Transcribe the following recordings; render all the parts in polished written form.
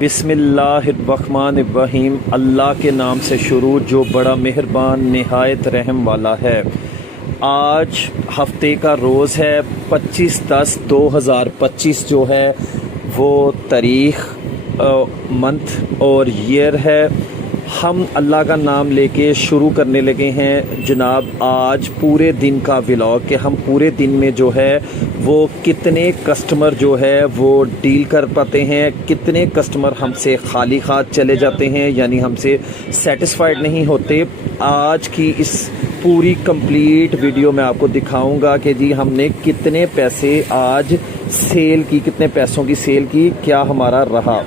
बिस्मिल्लाहिर्रहमानिर्रहीम। अल्लाह के नाम से शुरू जो बड़ा मेहरबान निहायत रहम वाला है। आज हफ्ते का रोज़ है 25/10/2025 जो है वो तारीख़, मंथ और ईयर है। हम अल्लाह का नाम लेके शुरू करने लगे हैं जनाब आज पूरे दिन का व्लॉग कि हम पूरे दिन में जो है वो कितने कस्टमर जो है वो डील कर पाते हैं, कितने कस्टमर हमसे खाली हाथ चले जाते हैं यानी हमसे सेटिस्फाइड नहीं होते। आज की इस पूरी कंप्लीट वीडियो में आपको दिखाऊंगा कि जी हमने कितने पैसे आज सेल की, कितने पैसों की सेल की, क्या हमारा रहा।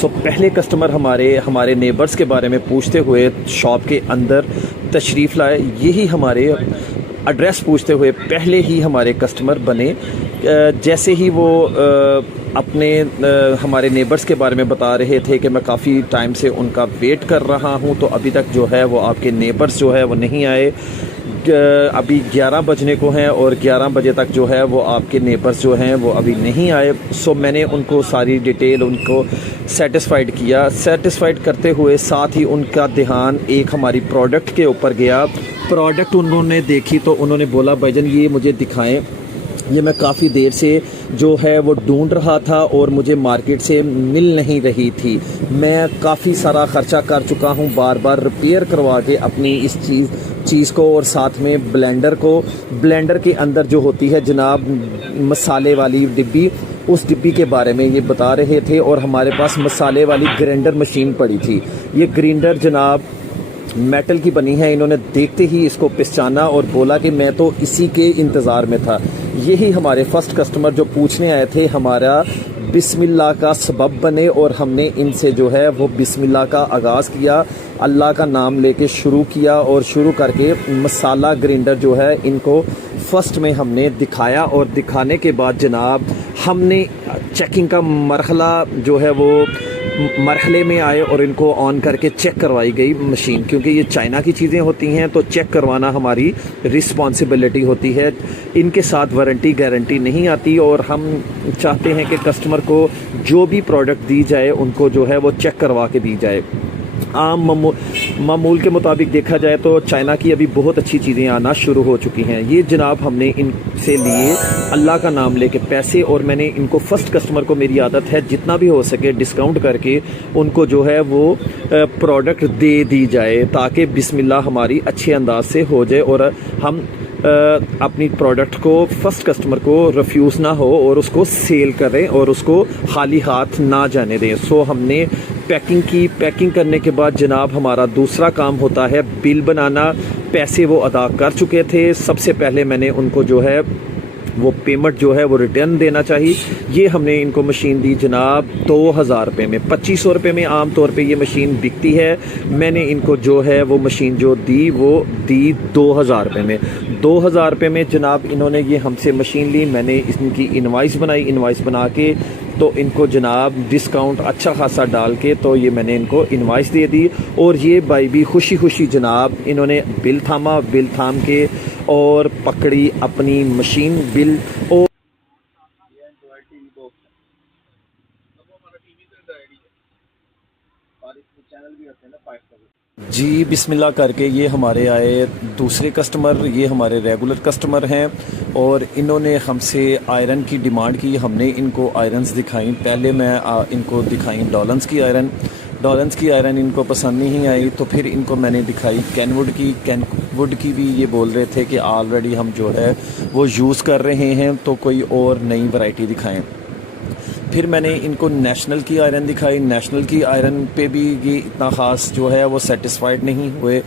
पहले कस्टमर हमारे नेबर्स के बारे में पूछते हुए शॉप के अंदर तशरीफ़ लाए। यही हमारे एड्रेस पूछते हुए पहले ही हमारे कस्टमर बने। जैसे ही वो हमारे नेबर्स के बारे में बता रहे थे कि मैं काफ़ी टाइम से उनका वेट कर रहा हूं, तो अभी तक जो है वो आपके नेबर्स जो है वो नहीं आए। अभी 11 बजने को हैं और 11 बजे तक जो है वो आपके नेबर्स जो हैं वो अभी नहीं आए। मैंने उनको सारी डिटेल उनको सेटिस्फाइड किया। सेटिस्फाइड करते हुए साथ ही उनका ध्यान एक हमारी प्रोडक्ट के ऊपर गया। प्रोडक्ट उन्होंने देखी तो उन्होंने बोला भाईजान ये मुझे दिखाएं, ये मैं काफ़ी देर से जो है वो ढूंढ रहा था और मुझे मार्केट से मिल नहीं रही थी। मैं काफ़ी सारा ख़र्चा कर चुका हूँ बार बार रिपेयर करवा के अपनी इस चीज़ को, और साथ में ब्लेंडर के अंदर जो होती है जनाब मसाले वाली डिब्बी, उस डिब्बी के बारे में ये बता रहे थे। और हमारे पास मसाले वाली ग्राइंडर मशीन पड़ी थी। ये ग्राइंडर जनाब मेटल की बनी है। इन्होंने देखते ही इसको पहचाना और बोला कि मैं तो इसी के इंतज़ार में था। यही हमारे फर्स्ट कस्टमर जो पूछने आए थे हमारा बिस्मिल्लाह का सबब बने और हमने इनसे जो है वो बिस्मिल्लाह का आगाज़ किया, अल्लाह का नाम लेके शुरू किया और शुरू करके मसाला ग्राइंडर जो है इनको फ़र्स्ट में हमने दिखाया। और दिखाने के बाद जनाब हमने चेकिंग का मरहला जो है वो मरहले में आए और इनको ऑन करके चेक करवाई गई मशीन, क्योंकि ये चाइना की चीज़ें होती हैं तो चेक करवाना हमारी रिस्पॉन्सिबिलिटी होती है। इनके साथ वारंटी गारंटी नहीं आती और हम चाहते हैं कि कस्टमर को जो भी प्रोडक्ट दी जाए उनको जो है वो चेक करवा के दी जाए। आम मामूल के मुताबिक देखा जाए तो चाइना की अभी बहुत अच्छी चीज़ें आना शुरू हो चुकी हैं। ये जनाब हमने इनसे लिए अल्लाह का नाम लेके पैसे, और मैंने इनको फर्स्ट कस्टमर को मेरी आदत है जितना भी हो सके डिस्काउंट करके उनको जो है वो प्रोडक्ट दे दी जाए ताकि बिस्मिल्लाह हमारी अच्छे अंदाज से हो जाए और हम अपनी प्रोडक्ट को फर्स्ट कस्टमर को रिफ्यूज़ ना हो और उसको सेल करें और उसको खाली हाथ ना जाने दें। हमने पैकिंग की। पैकिंग करने के बाद जनाब हमारा दूसरा काम होता है बिल बनाना। पैसे वो अदा कर चुके थे। सबसे पहले मैंने उनको जो है वो पेमेंट जो है वो रिटर्न देना चाहिए। ये हमने इनको मशीन दी जनाब 2000 रुपये में। 2500 रुपये में आम तौर पे ये मशीन बिकती है। मैंने इनको जो है वो मशीन जो दी वो दी 2000 रुपये में। 2000 रुपये में जनाब इन्होंने ये हमसे मशीन ली। मैंने इनकी इनवाइस बनाई। इनवाइस बना के तो इनको जनाब डिस्काउंट अच्छा खासा डाल के तो ये मैंने इनको इनवाइस दे दी। और ये भाई भी खुशी खुशी जनाब इन्होंने बिल थामा। बिल थाम के और पकड़ी अपनी मशीन बिल। और जी बिस्मिल्लाह करके ये हमारे आए दूसरे कस्टमर। ये हमारे रेगुलर कस्टमर हैं और इन्होंने हमसे आयरन की डिमांड की। हमने इनको आयरन्स दिखाई। पहले मैं इनको दिखाई डॉलन्स की आयरन। डॉलन्स की आयरन इनको पसंद नहीं आई तो फिर इनको मैंने दिखाई कैनवुड की। कैनवुड की भी ये बोल रहे थे कि ऑलरेडी हम जो है वो यूज़ कर रहे हैं तो कोई और नई वैरायटी दिखाएं। फिर मैंने इनको नेशनल की आयरन दिखाई। नेशनल की आयरन पे भी ये इतना ख़ास जो है वो सेटिस्फाइड नहीं हुए।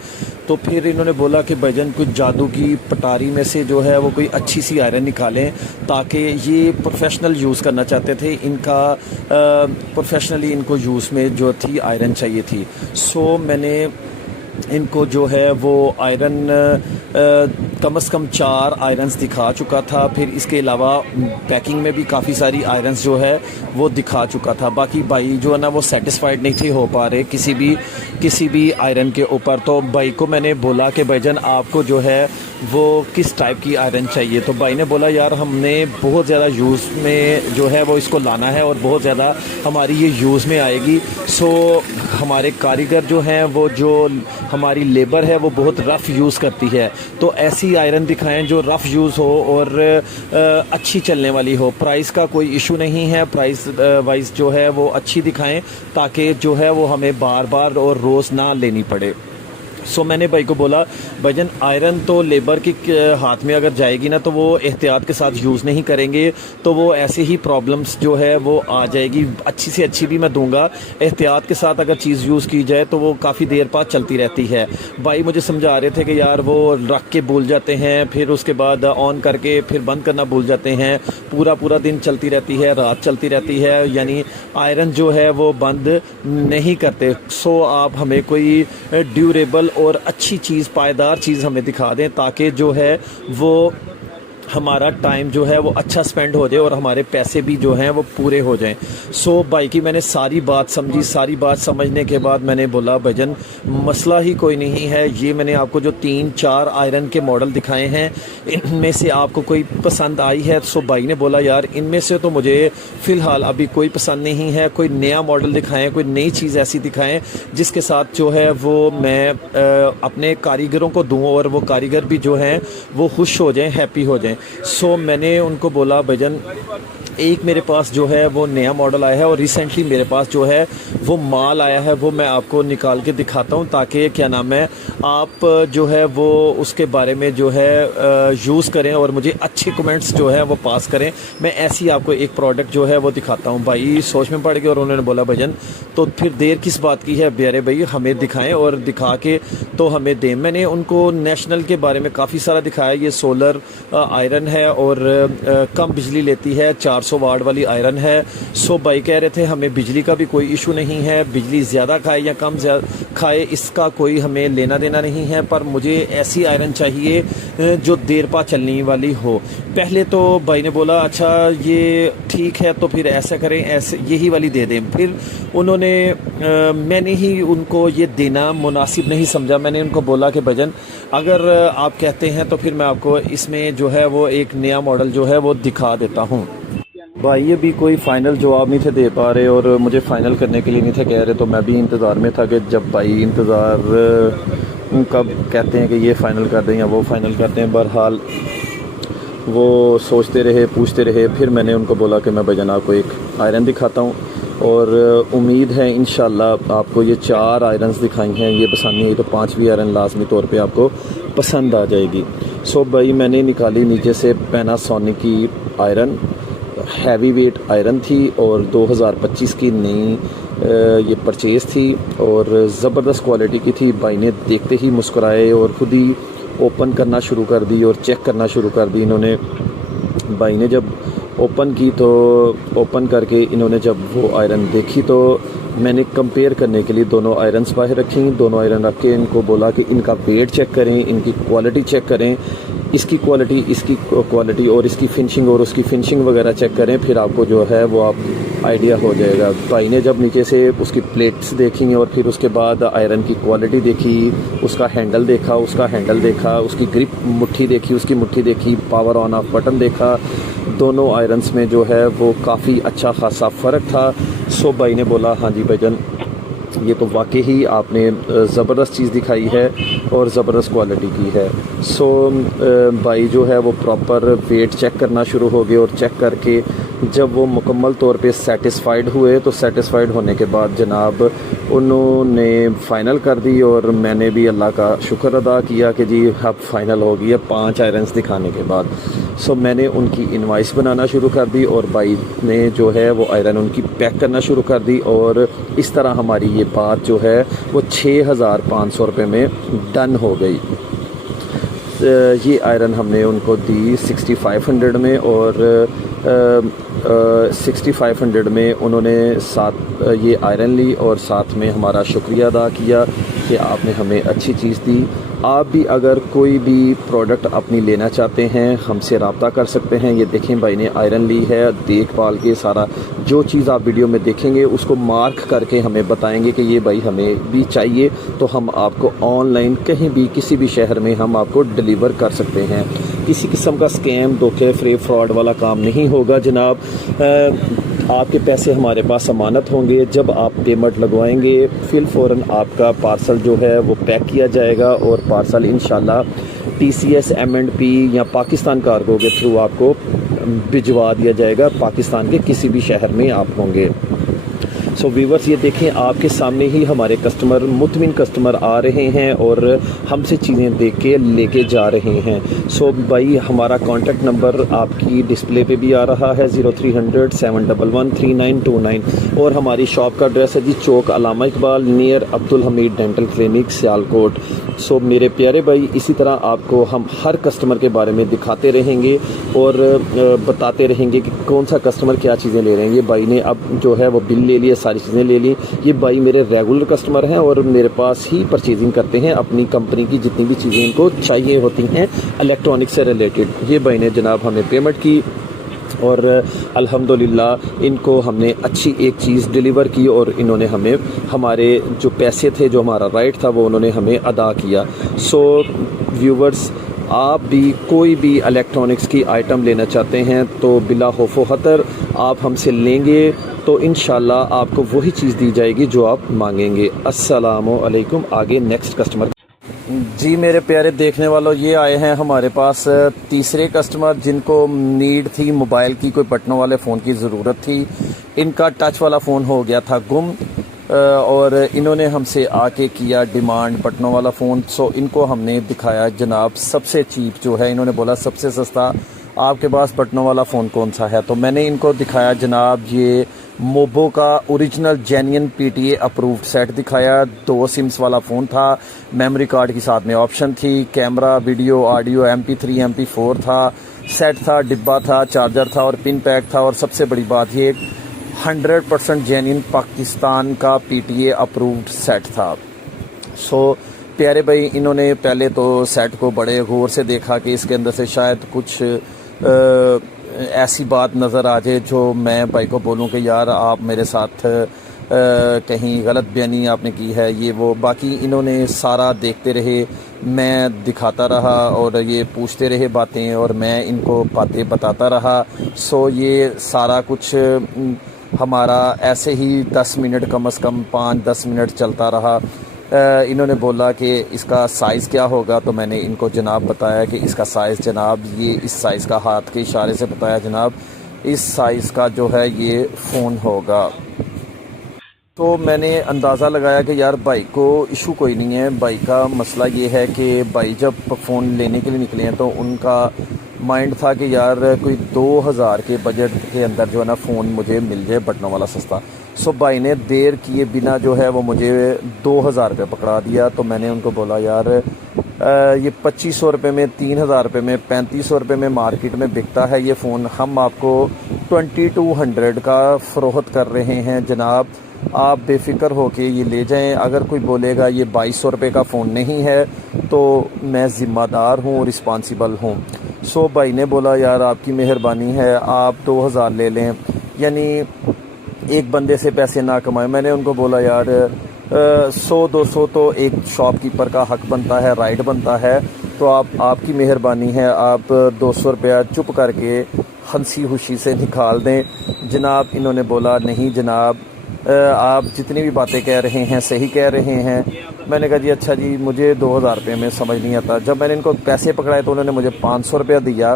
तो फिर इन्होंने बोला कि भाईजान कुछ जादू की पटारी में से जो है वो कोई अच्छी सी आयरन निकालें, ताकि ये प्रोफेशनल यूज़ करना चाहते थे। इनका प्रोफेशनली इनको यूज़ में जो थी आयरन चाहिए थी। मैंने इनको जो है वो आयरन कम से कम 4 आयरन्स दिखा चुका था। फिर इसके अलावा पैकिंग में भी काफ़ी सारी आयरन्स जो है वो दिखा चुका था। बाकी भाई जो है ना वो सेटिस्फाइड नहीं थे हो पा रहे किसी भी आयरन के ऊपर। तो भाई को मैंने बोला कि भाईजान आपको जो है वो किस टाइप की आयरन चाहिए। तो भाई ने बोला यार हमने बहुत ज़्यादा यूज़ में जो है वो इसको लाना है और बहुत ज़्यादा हमारी ये यूज़ में आएगी। सो हमारे कारीगर जो हैं वो जो हमारी लेबर है वो बहुत रफ़ यूज़ करती है, तो ऐसी आयरन दिखाएं जो रफ़ यूज़ हो और अच्छी चलने वाली हो। प्राइस का कोई इशू नहीं है, प्राइस वाइज जो है वो अच्छी दिखाएं ताकि जो है वो हमें बार बार और रोज़ ना लेनी पड़े। सो मैंने भाई को बोला भाईजान आयरन तो लेबर की हाथ में अगर जाएगी ना तो वो एहतियात के साथ यूज़ नहीं करेंगे तो वो ऐसे ही प्रॉब्लम्स जो है वो आ जाएगी। अच्छी से अच्छी भी मैं दूंगा, एहतियात के साथ अगर चीज़ यूज़ की जाए तो वो काफ़ी देर बाद चलती रहती है। भाई मुझे समझा रहे थे कि यार वो रख के भूल जाते हैं, फिर उसके बाद ऑन करके फिर बंद करना भूल जाते हैं, पूरा दिन चलती रहती है, रात चलती रहती है, यानी आयरन जो है वो बंद नहीं करते। सो आप हमें कोई ड्यूरेबल और अच्छी चीज़, पायदार चीज़ हमें दिखा दें ताकि जो है वो हमारा टाइम जो है वो अच्छा स्पेंड हो जाए और हमारे पैसे भी जो हैं वो पूरे हो जाएं। सो भाई की मैंने सारी बात समझी। सारी बात समझने के बाद मैंने बोला भाईजान मसला ही कोई नहीं है, ये मैंने आपको जो 3-4 आयरन के मॉडल दिखाए हैं इनमें से आपको कोई पसंद आई है। सो भाई ने बोला यार इनमें से तो मुझे फ़िलहाल अभी कोई पसंद नहीं है, कोई नया मॉडल दिखाएं, कोई नई चीज़ ऐसी दिखाएं जिसके साथ जो है वो मैं अपने कारीगरों को दूँ और वो कारीगर भी जो हैं वो खुश हो जाएँ, हैप्पी हो जाएँ। सो मैंने उनको बोला भाईजान एक मेरे पास जो है वो नया मॉडल आया है और रिसेंटली मेरे पास जो है वो माल आया है, वो मैं आपको निकाल के दिखाता हूँ ताकि क्या नाम है आप जो है वो उसके बारे में जो है यूज़ करें और मुझे अच्छे कमेंट्स जो है वो पास करें। मैं ऐसी आपको एक प्रोडक्ट जो है वो दिखाता हूँ। भाई सोच में पड़ गए और उन्होंने बोला भाईजान तो फिर देर किस बात की है, प्यारे भाई हमें दिखाएं और दिखा के तो हमें दें। मैंने उनको नेशनल के बारे में काफ़ी सारा दिखाया। ये सोलर आयरन है और कम बिजली लेती है, 400 वाट वाली आयरन है। सो भाई कह रहे थे हमें बिजली का भी कोई इशू नहीं है, बिजली ज़्यादा खाए या कम खाए इसका कोई हमें लेना देना नहीं है, पर मुझे ऐसी आयरन चाहिए जो देर पा चलने वाली हो। पहले तो भाई ने बोला अच्छा ये ठीक है तो फिर ऐसा करें, ऐसे यही वाली दे दें। फिर उन्होंने मैंने ही उनको ये देना मुनासिब नहीं समझा। मैंने उनको बोला कि भाईजान अगर आप कहते हैं तो फिर मैं आपको इसमें जो है वो एक नया मॉडल जो है वो दिखा देता हूँ। भाई ये भी कोई फ़ाइनल जवाब नहीं थे दे पा रहे और मुझे फ़ाइनल करने के लिए नहीं थे कह रहे, तो मैं भी इंतज़ार में था कि जब भाई इंतज़ार कब कहते हैं कि ये फ़ाइनल कर दें या वो फ़ाइनल करते हैं। बहरहाल वो सोचते रहे, पूछते रहे, फिर मैंने उनको बोला कि मैं भाईजान आपको एक आयरन दिखाता हूँ और उम्मीद है इंशाल्लाह आपको ये 4 आयरन्स दिखाई हैं, ये पसंद नहीं आई तो 5वीं आयरन लाजमी तौर पे आपको पसंद आ जाएगी। सो भाई मैंने निकाली नीचे से पैनासोनिक की आयरन, हैवी वेट आयरन थी और 2025 की नई ये परचेज़ थी और ज़बरदस्त क्वालिटी की थी। भाई ने देखते ही मुस्कुराए और ख़ुद ही ओपन करना शुरू कर दी और चेक करना शुरू कर दी इन्होंने। भाई ने जब ओपन की तो ओपन करके इन्होंने जब वो आयरन देखी तो मैंने कंपेयर करने के लिए दोनों आयरन्स बाहर रखी। दोनों आयरन रख के इनको बोला कि इनका वेट चेक करें, इनकी क्वालिटी चेक करें, इसकी क्वालिटी और इसकी फिनिशिंग और उसकी फिनिशिंग वगैरह चेक करें, फिर आपको जो है वो आप आइडिया हो जाएगा। भाई ने जब नीचे से उसकी प्लेट्स देखी और फिर उसके बाद आयरन की क्वालिटी देखी, उसका हैंडल देखा, उसकी ग्रिप मुट्ठी देखी, उसकी मुट्ठी देखी, पावर ऑन ऑफ बटन देखा, दोनों आयरन्स में जो है वो काफ़ी अच्छा खासा फ़र्क था। सो भाई ने बोला हाँ जी भाईजान ये तो वाकई ही आपने ज़बरदस्त चीज़ दिखाई है और ज़बरदस्त क्वालिटी की है। सो भाई जो है वो प्रॉपर वेट चेक करना शुरू हो गए और चेक करके जब वो मुकम्मल तौर पे सेटिस्फाइड हुए तो सेटिस्फाइड होने के बाद जनाब उन्होंने फ़ाइनल कर दी और मैंने भी अल्लाह का शुक्र अदा किया कि जी अब फ़ाइनल हो गई है 5 आयरन्स दिखाने के बाद। सो मैंने उनकी इनवाइस बनाना शुरू कर दी और भाई ने जो है वो आयरन उनकी पैक करना शुरू कर दी और इस तरह हमारी ये बात जो है वो 6500 रुपये में डन हो गई। ये आयरन हमने उनको दी 6500 में और 6500 में उन्होंने साथ ये आयरन ली और साथ में हमारा शुक्रिया अदा किया कि आपने हमें अच्छी चीज़ दी। आप भी अगर कोई भी प्रोडक्ट अपनी लेना चाहते हैं हमसे रब्ता कर सकते हैं। ये देखें भाई ने आयरन ली है, देखभाल के सारा जो चीज़ आप वीडियो में देखेंगे उसको मार्क करके हमें बताएंगे कि ये भाई हमें भी चाहिए, तो हम आपको ऑनलाइन कहीं भी किसी भी शहर में हम आपको डिलीवर कर सकते हैं। किसी किस्म का स्कैम, धोखे, फ्री, फ्रॉड वाला काम नहीं होगा जनाब। आपके पैसे हमारे पास अमानत होंगे। जब आप पेमेंट लगवाएंगे फिर फ़ौरन आपका पार्सल जो है वो पैक किया जाएगा और पार्सल इंशाल्लाह TCS M&P या पाकिस्तान कार्गो के थ्रू आपको भिजवा दिया जाएगा। पाकिस्तान के किसी भी शहर में आप होंगे। सो व्यूवर्स, ये देखें आपके सामने ही हमारे कस्टमर, मुतमिन कस्टमर आ रहे हैं और हमसे चीज़ें देख के लेके जा रहे हैं। सो भाई हमारा कॉन्टैक्ट नंबर आपकी डिस्प्ले पे भी आ रहा है 0300 711 3929 और हमारी शॉप का एड्रेस है जी Chowk Allama Iqbal near Abdul Hameed dental clinic Sialkot. So मेरे प्यारे भाई, इसी तरह आपको हम हर कस्टमर के बारे में दिखाते रहेंगे और बताते रहेंगे कि कौन सा कस्टमर क्या चीज़ें ले रहे हैं। ये भाई ने अब जो है वो बिल ले लिया, सारी चीज़ें ले ली। ये भाई मेरे रेगुलर कस्टमर हैं और मेरे पास ही परचेजिंग करते हैं अपनी कंपनी की जितनी भी चीज़ें इनको चाहिए होती हैं इलेक्ट्रॉनिक से रिलेटेड। ये भाई ने जनाब हमें पेमेंट की और अल्हम्दुलिल्लाह इनको हमने अच्छी एक चीज़ डिलीवर की और इन्होंने हमें हमारे जो पैसे थे, जो हमारा राइट था, वो उन्होंने हमें अदा किया। सो व्यूवर्स, आप भी कोई भी इलेक्ट्रॉनिक्स की आइटम लेना चाहते हैं तो बिला खौफ खतर आप हमसे लेंगे तो इंशाल्लाह आपको वही चीज़ दी जाएगी जो आप मांगेंगे। अस्सलामु अलैकुम। आगे नेक्स्ट कस्टमर। जी मेरे प्यारे देखने वालों, ये आए हैं हमारे पास तीसरे कस्टमर जिनको नीड थी मोबाइल की, कोई बटनों वाले फ़ोन की ज़रूरत थी। इनका टच वाला फ़ोन हो गया था गुम और इन्होंने हमसे आके किया डिमांड बटनों वाला फ़ोन। सो इनको हमने दिखाया जनाब सबसे चीप जो है, इन्होंने बोला सबसे सस्ता आपके पास बटनों वाला फ़ोन कौन सा है, तो मैंने इनको दिखाया जनाब ये मोबो का original genuine PTA approved set दिखाया। 2 सिम्स वाला फ़ोन था, मेमोरी कार्ड के साथ में ऑप्शन थी, camera, video, audio, MP3 MP4 था, सेट था, डिब्बा था, चार्जर था और पिन पैक था। और सबसे बड़ी बात ये 100% जेन्युइन पाकिस्तान का PTA अप्रूव्ड सेट था। सो प्यारे भाई, इन्होंने पहले तो सेट को बड़े गौर से देखा कि इसके अंदर से शायद कुछ ऐसी बात नज़र आ जाए जो मैं भाई को बोलूं कि यार आप मेरे साथ कहीं गलत बयानी आपने की है, ये वो। बाकी इन्होंने सारा देखते रहे, मैं दिखाता रहा और ये पूछते रहे बातें और मैं इनको बातें बताता रहा। सो ये सारा कुछ हमारा ऐसे ही 10 मिनट, कम से कम 5-10 मिनट चलता रहा। इन्होंने बोला कि इसका साइज़ क्या होगा, तो मैंने इनको जनाब बताया कि इसका साइज़ जनाब ये इस साइज़ का, हाथ के इशारे से बताया जनाब इस साइज़ का जो है ये फ़ोन होगा। तो मैंने अंदाज़ा लगाया कि यार भाई को इशू कोई नहीं है। भाई का मसला ये है कि भाई जब फ़ोन लेने के लिए निकले हैं तो उनका माइंड था कि यार कोई 2000 के बजट के अंदर जो है ना फ़ोन मुझे मिल जाए बटनों वाला सस्ता। सो भाई ने देर किए बिना जो है वो मुझे 2000 रुपये पकड़ा दिया। तो मैंने उनको बोला यार ये 2500 रुपये में, 3000 रुपये में, 3500 रुपये में मार्केट में बिकता है ये फ़ोन, हम आपको 2200 का फ़रोख्त कर रहे हैं जनाब, आप बेफ़िक्र हो के ये ले जाएं। अगर कोई बोलेगा ये 2200 रुपये का फ़ोन नहीं है तो मैं ज़िम्मेदार हूँ, रिस्पॉन्सिबल हूँ। सो भाई ने बोला यार आपकी मेहरबानी है, आप 2000 ले लें, यानी एक बंदे से पैसे ना कमाए। मैंने उनको बोला यार 100-200 तो एक शॉपकीपर का हक बनता है, राइट बनता है, तो आपकी मेहरबानी है, आप 200 रुपया चुप करके हंसी खुशी से निकाल दें। जनाब इन्होंने बोला नहीं जनाब, आप जितनी भी बातें कह रहे हैं सही कह रहे हैं। मैंने कहा जी अच्छा जी, मुझे 2000 रुपये में समझ नहीं आता। जब मैंने इनको पैसे पकड़ाए तो उन्होंने मुझे 500 रुपया दिया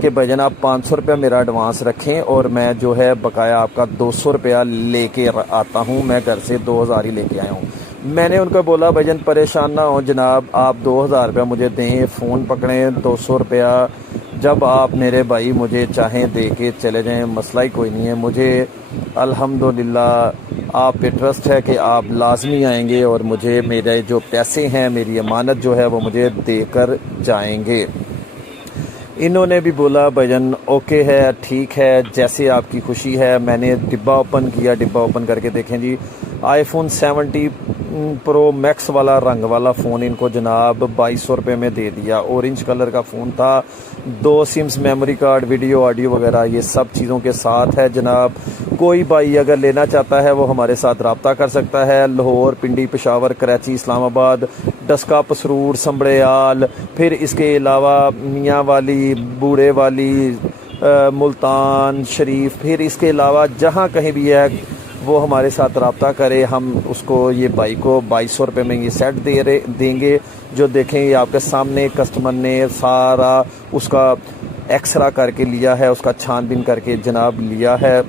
कि भाईजान आप 500 रुपया मेरा एडवांस रखें और मैं जो है बकाया आपका 200 रुपया लेके आता हूँ, मैं घर से 2000 ही लेके आया हूँ। मैंने उनको बोला भाईजान परेशान ना हो जनाब, आप 2000 रुपया मुझे दें, फ़ोन पकड़ें 200 रुपया, जब आप मेरे भाई मुझे चाहें दे के चले जाएं, मसला ही कोई नहीं है। मुझे अल्हम्दुलिल्लाह आप पे ट्रस्ट है कि आप लाजमी आएंगे और मुझे मेरे जो पैसे हैं, मेरी अमानत जो है वो मुझे देकर जाएंगे। इन्होंने भी बोला भाईजान ओके है, ठीक है, जैसे आपकी खुशी है। मैंने डिब्बा ओपन किया, डिब्बा ओपन करके देखें जी आईफोन 70 प्रो मैक्स वाला रंग वाला फ़ोन इनको जनाब 2200 रुपये में दे दिया। ऑरेंज कलर का फ़ोन था, 2 sims, memory card, video audio वगैरह ये सब चीज़ों के साथ है जनाब। कोई भाई अगर लेना चाहता है वो हमारे साथ रब्ता कर सकता है। लाहौर, पिंडी, पेशावर, कराची, इस्लामाबाद, डस्का, पसरूर, संबड़ेयाल, फिर इसके अलावा मियाँ वाली, बूढ़े वाली, मुल्तान शरीफ, फिर इसके अलावा जहाँ कहीं भी है वो हमारे साथ रब्ता करे। हम उसको ये बाइक को 2200 रुपये में ये सेट देंगे। जो देखें ये आपके सामने कस्टमर ने सारा उसका एक्सरा करके लिया है, उसका छानबीन करके जनाब लिया है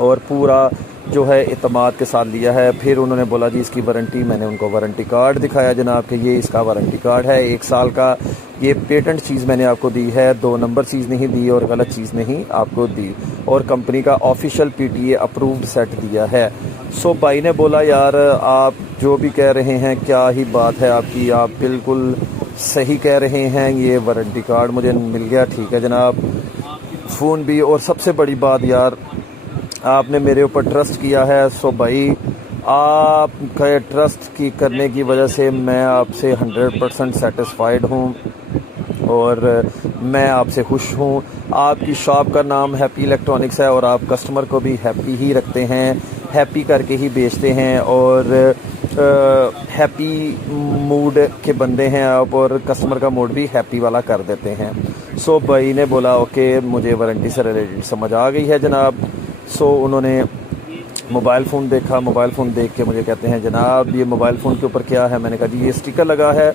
और पूरा जो है इत्मीनान के साथ लिया है। फिर उन्होंने बोला जी इसकी वारंटी, मैंने उनको वारंटी कार्ड दिखाया जनाब कि ये इसका वारंटी कार्ड है 1 साल का। ये पेटेंट चीज़ मैंने आपको दी है, 2 नंबर चीज़ नहीं दी और गलत चीज़ नहीं आपको दी, और कंपनी का ऑफिशियल PTA अप्रूव्ड सेट दिया है। सो भाई ने बोला यार आप जो भी कह रहे हैं क्या ही बात है आपकी, आप बिल्कुल सही कह रहे हैं, ये वारंटी कार्ड मुझे मिल गया, ठीक है जनाब, फ़ोन भी। और सबसे बड़ी बात यार आपने मेरे ऊपर ट्रस्ट किया है। सो भाई आपका ट्रस्ट की करने की वजह से मैं आपसे 100% सेटिस्फाइड हूँ और मैं आपसे खुश हूँ। आपकी शॉप का नाम हैप्पी इलेक्ट्रॉनिक्स है और आप कस्टमर को भी हैप्पी ही रखते हैं, हैप्पी करके ही बेचते हैं और हैप्पी मूड के बंदे हैं आप, और कस्टमर का मूड भी हैप्पी वाला कर देते हैं। सो भाई ने बोला ओके मुझे वारंटी से रिलेटेड समझ आ गई है जनाब। सो उन्होंने मोबाइल फ़ोन देखा, मोबाइल फ़ोन देख के मुझे कहते हैं जनाब ये मोबाइल फ़ोन के ऊपर क्या है। मैंने कहा जी ये स्टिकर लगा है,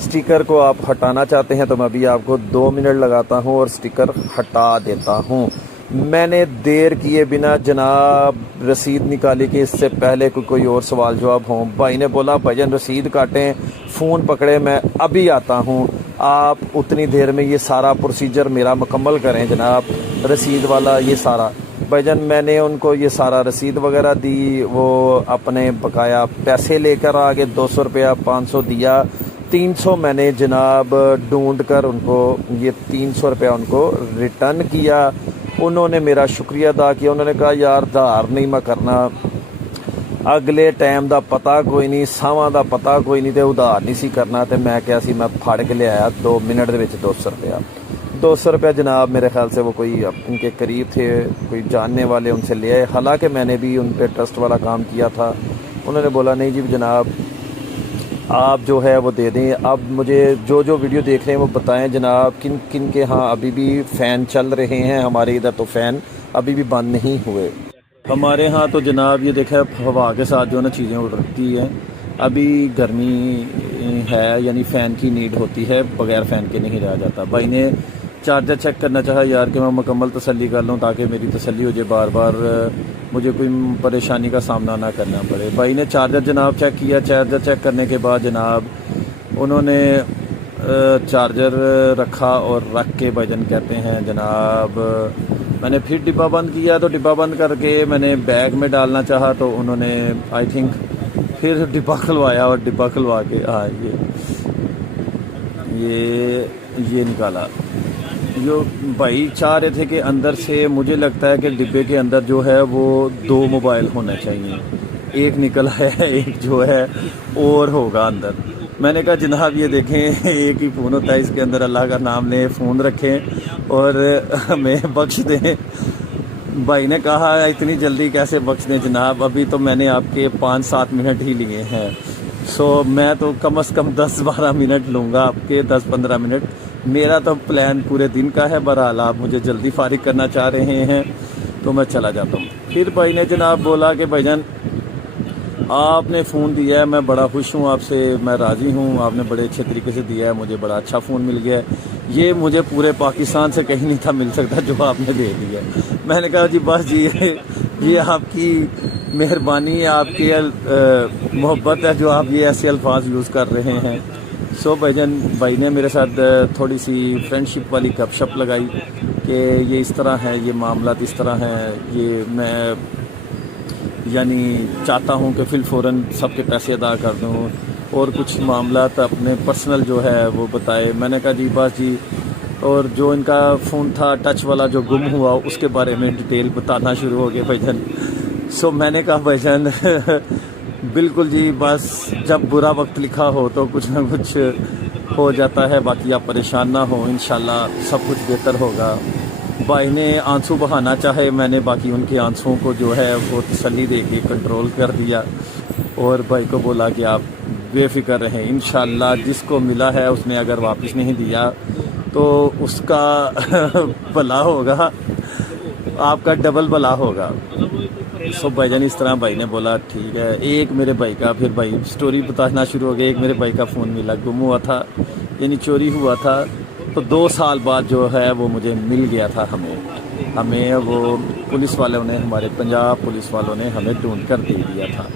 स्टिकर को आप हटाना चाहते हैं तो मैं अभी आपको 2 मिनट लगाता हूँ और स्टिकर हटा देता हूँ। मैंने देर किए बिना जनाब रसीद निकाली कि इससे पहले कोई और सवाल जवाब हो। भाई ने बोला भाईजान रसीद काटें, फ़ोन पकड़े, मैं अभी आता हूँ, आप उतनी देर में ये सारा प्रोसीजर मेरा मुकम्मल करें जनाब, रसीद वाला ये सारा। भाईजान मैंने उनको ये सारा रसीद वगैरह दी, वो अपने बकाया पैसे लेकर आ गए, 200 रुपया 500 दिया, 300 मैंने जनाब ढूंढ कर उनको ये 300 रुपया उनको रिटर्न किया। उन्होंने मेरा शुक्रिया अदा किया, उन्होंने कहा यार धार नहीं मैं करना, अगले टाइम का पता कोई नहीं, सावां का पता कोई नहीं, तो उधार नहीं सी करना। तो मैं क्या सी मैं फाड़ के ले आया 2 मिनट के 200 रुपया। 200 रुपया जनाब मेरे ख्याल से वो कोई उनके करीब थे, कोई जानने वाले, उनसे ले आए। हालांकि मैंने भी उन पर ट्रस्ट वाला काम किया था। उन्होंने बोला नहीं जी जनाब आप जो है वो दे दें। अब मुझे जो जो वीडियो देख रहे हैं वो बताएं जनाब किन किन के हाँ अभी भी फ़ैन चल रहे हैं। हमारे इधर तो फ़ैन अभी भी बंद नहीं हुए। हमारे यहाँ तो जनाब ये देखा हवा के साथ जो ना चीज़ें उड़ रखती हैं। अभी गर्मी है यानी फ़ैन की नीड होती है, बग़ैर फ़ैन के नहीं रहा जाता। भाई ने चार्जर चेक करना चाहा यार कि मैं मुकम्मल तसल्ली कर लूँ ताकि मेरी तसल्ली हो जाए, बार बार मुझे कोई परेशानी का सामना ना करना पड़े। भाई ने चार्जर जनाब चेक किया, चार्जर चेक करने के बाद जनाब उन्होंने चार्जर रखा और रख के भाईजान कहते हैं जनाब मैंने फिर डिब्बा बंद किया, तो डिब्बा बंद करके मैंने बैग में डालना चाहा तो उन्होंने आई थिंक फिर डिब्बा खुलवाया और डिब्बा खुलवा के हाँ ये निकाला। जो भाई चाह रहे थे कि अंदर से मुझे लगता है कि डिब्बे के अंदर जो है वो 2 मोबाइल होना चाहिए, एक निकला है, एक जो है और होगा अंदर। मैंने कहा जनाब ये देखें एक ही फ़ोन होता है, इसके अंदर अल्लाह का नाम लें, फ़ोन रखें और हमें बख्श दें। भाई ने कहा इतनी जल्दी कैसे बख्श दें जनाब, अभी तो मैंने आपके 5-7 मिनट ही लिए हैं। सो मैं तो कम से कम 10-12 मिनट लूँगा, आपके 10-15 मिनट। मेरा तो प्लान पूरे दिन का है, बहरहाल आप मुझे जल्दी फारिग करना चाह रहे हैं तो मैं चला जाता हूँ। फिर भाई ने जनाब बोला कि भाईजान आपने फ़ोन दिया है, मैं बड़ा खुश हूँ आपसे, मैं राज़ी हूँ, आपने बड़े अच्छे तरीके से दिया है, मुझे बड़ा अच्छा फ़ोन मिल गया है, ये मुझे पूरे पाकिस्तान से कहीं नहीं था मिल सकता जो आपने दे दिया। मैंने कहा जी बस जी ये आपकी मेहरबानी है, आपकी मोहब्बत है जो आप ये ऐसे अल्फाज यूज़ कर रहे हैं। सो भाईजान भाई ने मेरे साथ थोड़ी सी फ्रेंडशिप वाली गपशप लगाई कि ये इस तरह है, ये मामलात इस तरह हैं, ये मैं यानी चाहता हूँ कि फिर फ़ौरन सबके पैसे अदा कर दूँ और कुछ मामलात अपने पर्सनल जो है वो बताए। मैंने कहा जी बस जी और जो इनका फ़ोन था टच वाला जो गुम हुआ उसके बारे में डिटेल बताना शुरू हो गए भाईजान। सो मैंने कहा भाईजान बिल्कुल जी, बस जब बुरा वक्त लिखा हो तो कुछ ना कुछ हो जाता है, बाकी आप परेशान ना हो, इंशाल्लाह सब कुछ बेहतर होगा। भाई ने आंसू बहाना चाहे, मैंने बाकी उनके आंसुओं को जो है वो तसल्ली दे के कंट्रोल कर दिया और भाई को बोला कि आप बेफिक्र रहें, इंशाल्लाह जिसको मिला है उसने अगर वापस नहीं दिया तो उसका भला होगा, आपका डबल भला होगा। सो भाईजान इस तरह भाई ने बोला ठीक है। एक मेरे भाई का फिर भाई स्टोरी बताना शुरू हो गया। एक मेरे भाई का फ़ोन मिला, गुम हुआ था यानी चोरी हुआ था, तो 2 साल बाद जो है वो मुझे मिल गया था। हमें वो पुलिस वालों ने, हमारे पंजाब पुलिस वालों ने हमें ढूंढ कर दे दिया था।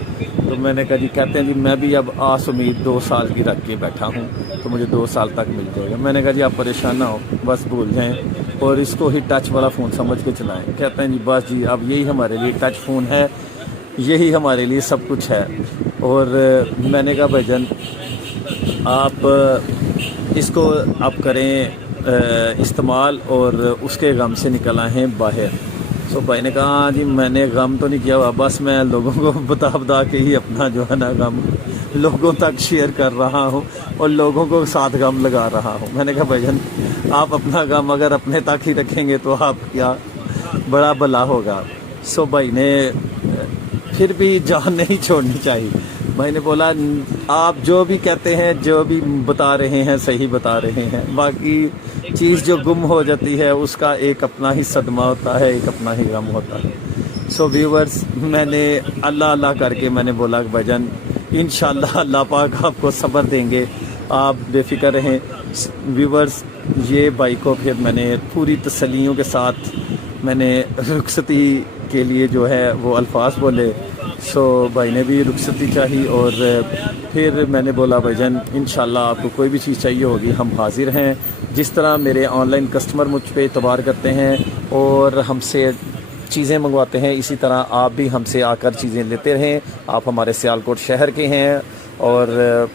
तो मैंने कहा जी, कहते हैं जी मैं भी अब आस उम्मीद 2 साल की रख के बैठा हूँ तो मुझे 2 साल तक मिल जाएगा। मैंने कहा जी आप परेशान ना हो, बस भूल जाएं और इसको ही टच वाला फ़ोन समझ के चलाएं। कहते हैं जी बस जी अब यही हमारे लिए टच फ़ोन है, यही हमारे लिए सब कुछ है। और मैंने कहा भाईजान आप इसको आप करें इस्तेमाल और उसके गम से निकल आए हैं बाहर। सो भाई ने कहा हाँ जी मैंने गम तो नहीं किया हुआ, बस मैं लोगों को बता के ही अपना जो है ना गम लोगों तक शेयर कर रहा हूँ और लोगों को साथ गम लगा रहा हूँ। मैंने कहा भाईजान आप अपना गम अगर अपने तक ही रखेंगे तो आप क्या बड़ा भला होगा। सो भाई ने फिर भी जान नहीं छोड़नी चाहिए। भाई ने बोला आप जो भी कहते हैं, जो भी बता रहे हैं सही बता रहे हैं, बाकी चीज़ जो गुम हो जाती है उसका एक अपना ही सदमा होता है, एक अपना ही गम होता है। सो व्यूवर्स मैंने अल्लाह अल्लाह करके मैंने बोला कि भाईजान इंशाल्लाह अल्लाह पाक आपको सब्र देंगे, आप बेफिक्र रहें। व्यूवर्स ये भाई को फिर मैंने पूरी तसल्लियों के साथ मैंने रुखसती के लिए जो है वो अल्फाज बोले। सो भाई ने भी रुखसती चाहिए और फिर मैंने बोला भाईजान इंशाल्लाह आपको कोई भी चीज़ चाहिए होगी हम हाजिर हैं। जिस तरह मेरे ऑनलाइन कस्टमर मुझ पे एतबार करते हैं और हमसे चीज़ें मंगवाते हैं, इसी तरह आप भी हमसे आकर चीज़ें लेते रहें। आप हमारे सियालकोट शहर के हैं और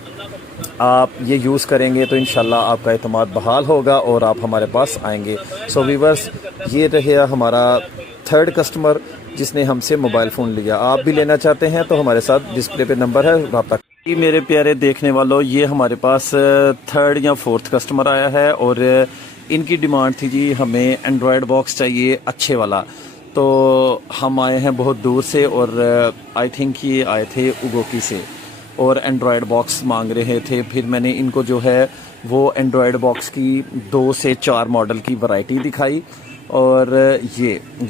आप ये यूज़ करेंगे तो इंशाल्लाह आपका एतमाद बहाल होगा और आप हमारे पास आएंगे। सो व्यूवर्स ये रहे हमारा 3rd कस्टमर जिसने हमसे मोबाइल फ़ोन लिया। आप भी लेना चाहते हैं तो हमारे साथ डिस्प्ले पे नंबर है, रब्ता। मेरे प्यारे देखने वालों ये हमारे पास 3rd या 4th कस्टमर आया है और इनकी डिमांड थी जी हमें एंड्रॉयड बॉक्स चाहिए अच्छे वाला। तो हम आए हैं बहुत दूर से और आई थिंक ये आए थे उगोकी से और एंड्रॉयड बॉक्स मांग रहे थे। फिर मैंने इनको जो है वो एंड्रॉयड बॉक्स की 2 से 4 मॉडल की वैरायटी दिखाई और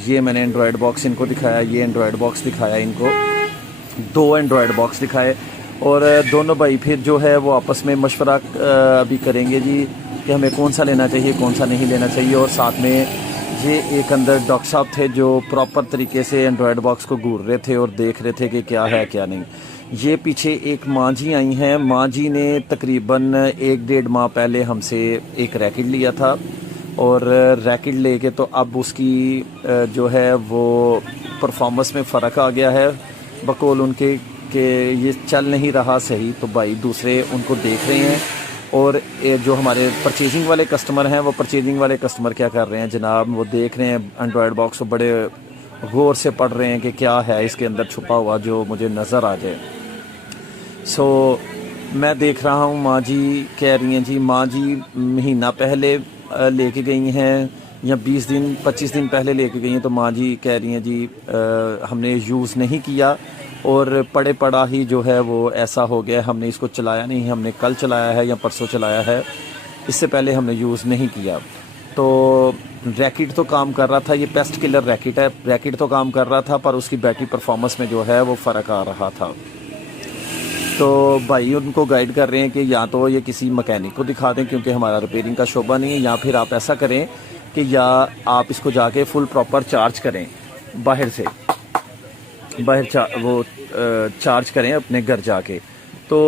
ये मैंने एंड्रॉयड बॉक्स इनको दिखाया, ये एंड्रॉयड बॉक्स दिखाया इनको, 2 एंड्रॉयड बॉक्स दिखाए और दोनों भाई फिर जो है वो आपस में मशवरा अभी करेंगे जी कि हमें कौन सा लेना चाहिए कौन सा नहीं लेना चाहिए। और साथ में ये एक अंदर डॉक्टर साहब थे जो प्रॉपर तरीके से एंड्रॉयड बॉक्स को घूर रहे थे और देख रहे थे कि क्या है क्या नहीं। ये पीछे एक माँ जी आई हैं, माँ जी ने तकरीबन 1-1.5 माह पहले हमसे एक रैकेट लिया था और रैकेट लेके तो अब उसकी जो है वो परफॉर्मेंस में फ़र्क आ गया है बकौल उनके कि ये चल नहीं रहा सही। तो भाई दूसरे उनको देख रहे हैं और जो हमारे परचेजिंग वाले कस्टमर हैं वो परचेजिंग वाले कस्टमर क्या कर रहे हैं जनाब, वो देख रहे हैं एंड्रॉयड बॉक्स को बड़े गौर से पढ़ रहे हैं कि क्या है इसके अंदर छुपा हुआ जो मुझे नज़र आ जाए। सो मैं देख रहा हूँ माँ जी कह रही हैं जी, माँ जी महीना पहले लेके गई हैं या 20 दिन 25 दिन पहले लेके गई हैं। तो माँ जी कह रही हैं जी हमने यूज़ नहीं किया और पड़े पड़ा ही जो है वो ऐसा हो गया, हमने इसको चलाया नहीं, हमने कल चलाया है या परसों चलाया है, इससे पहले हमने यूज़ नहीं किया। तो रैकेट तो काम कर रहा था, ये पेस्ट किलर रैकेट है, रैकेट तो काम कर रहा था पर उसकी बैटरी परफॉर्मेंस में जो है वो फ़र्क आ रहा था। तो भाई उनको गाइड कर रहे हैं कि या तो ये किसी मैकेनिक को दिखा दें क्योंकि हमारा रिपेयरिंग का शोबा नहीं है, या फिर आप ऐसा करें कि या आप इसको जाके फुल प्रॉपर चार्ज करें बाहर से, वो चार्ज करें अपने घर जाके। तो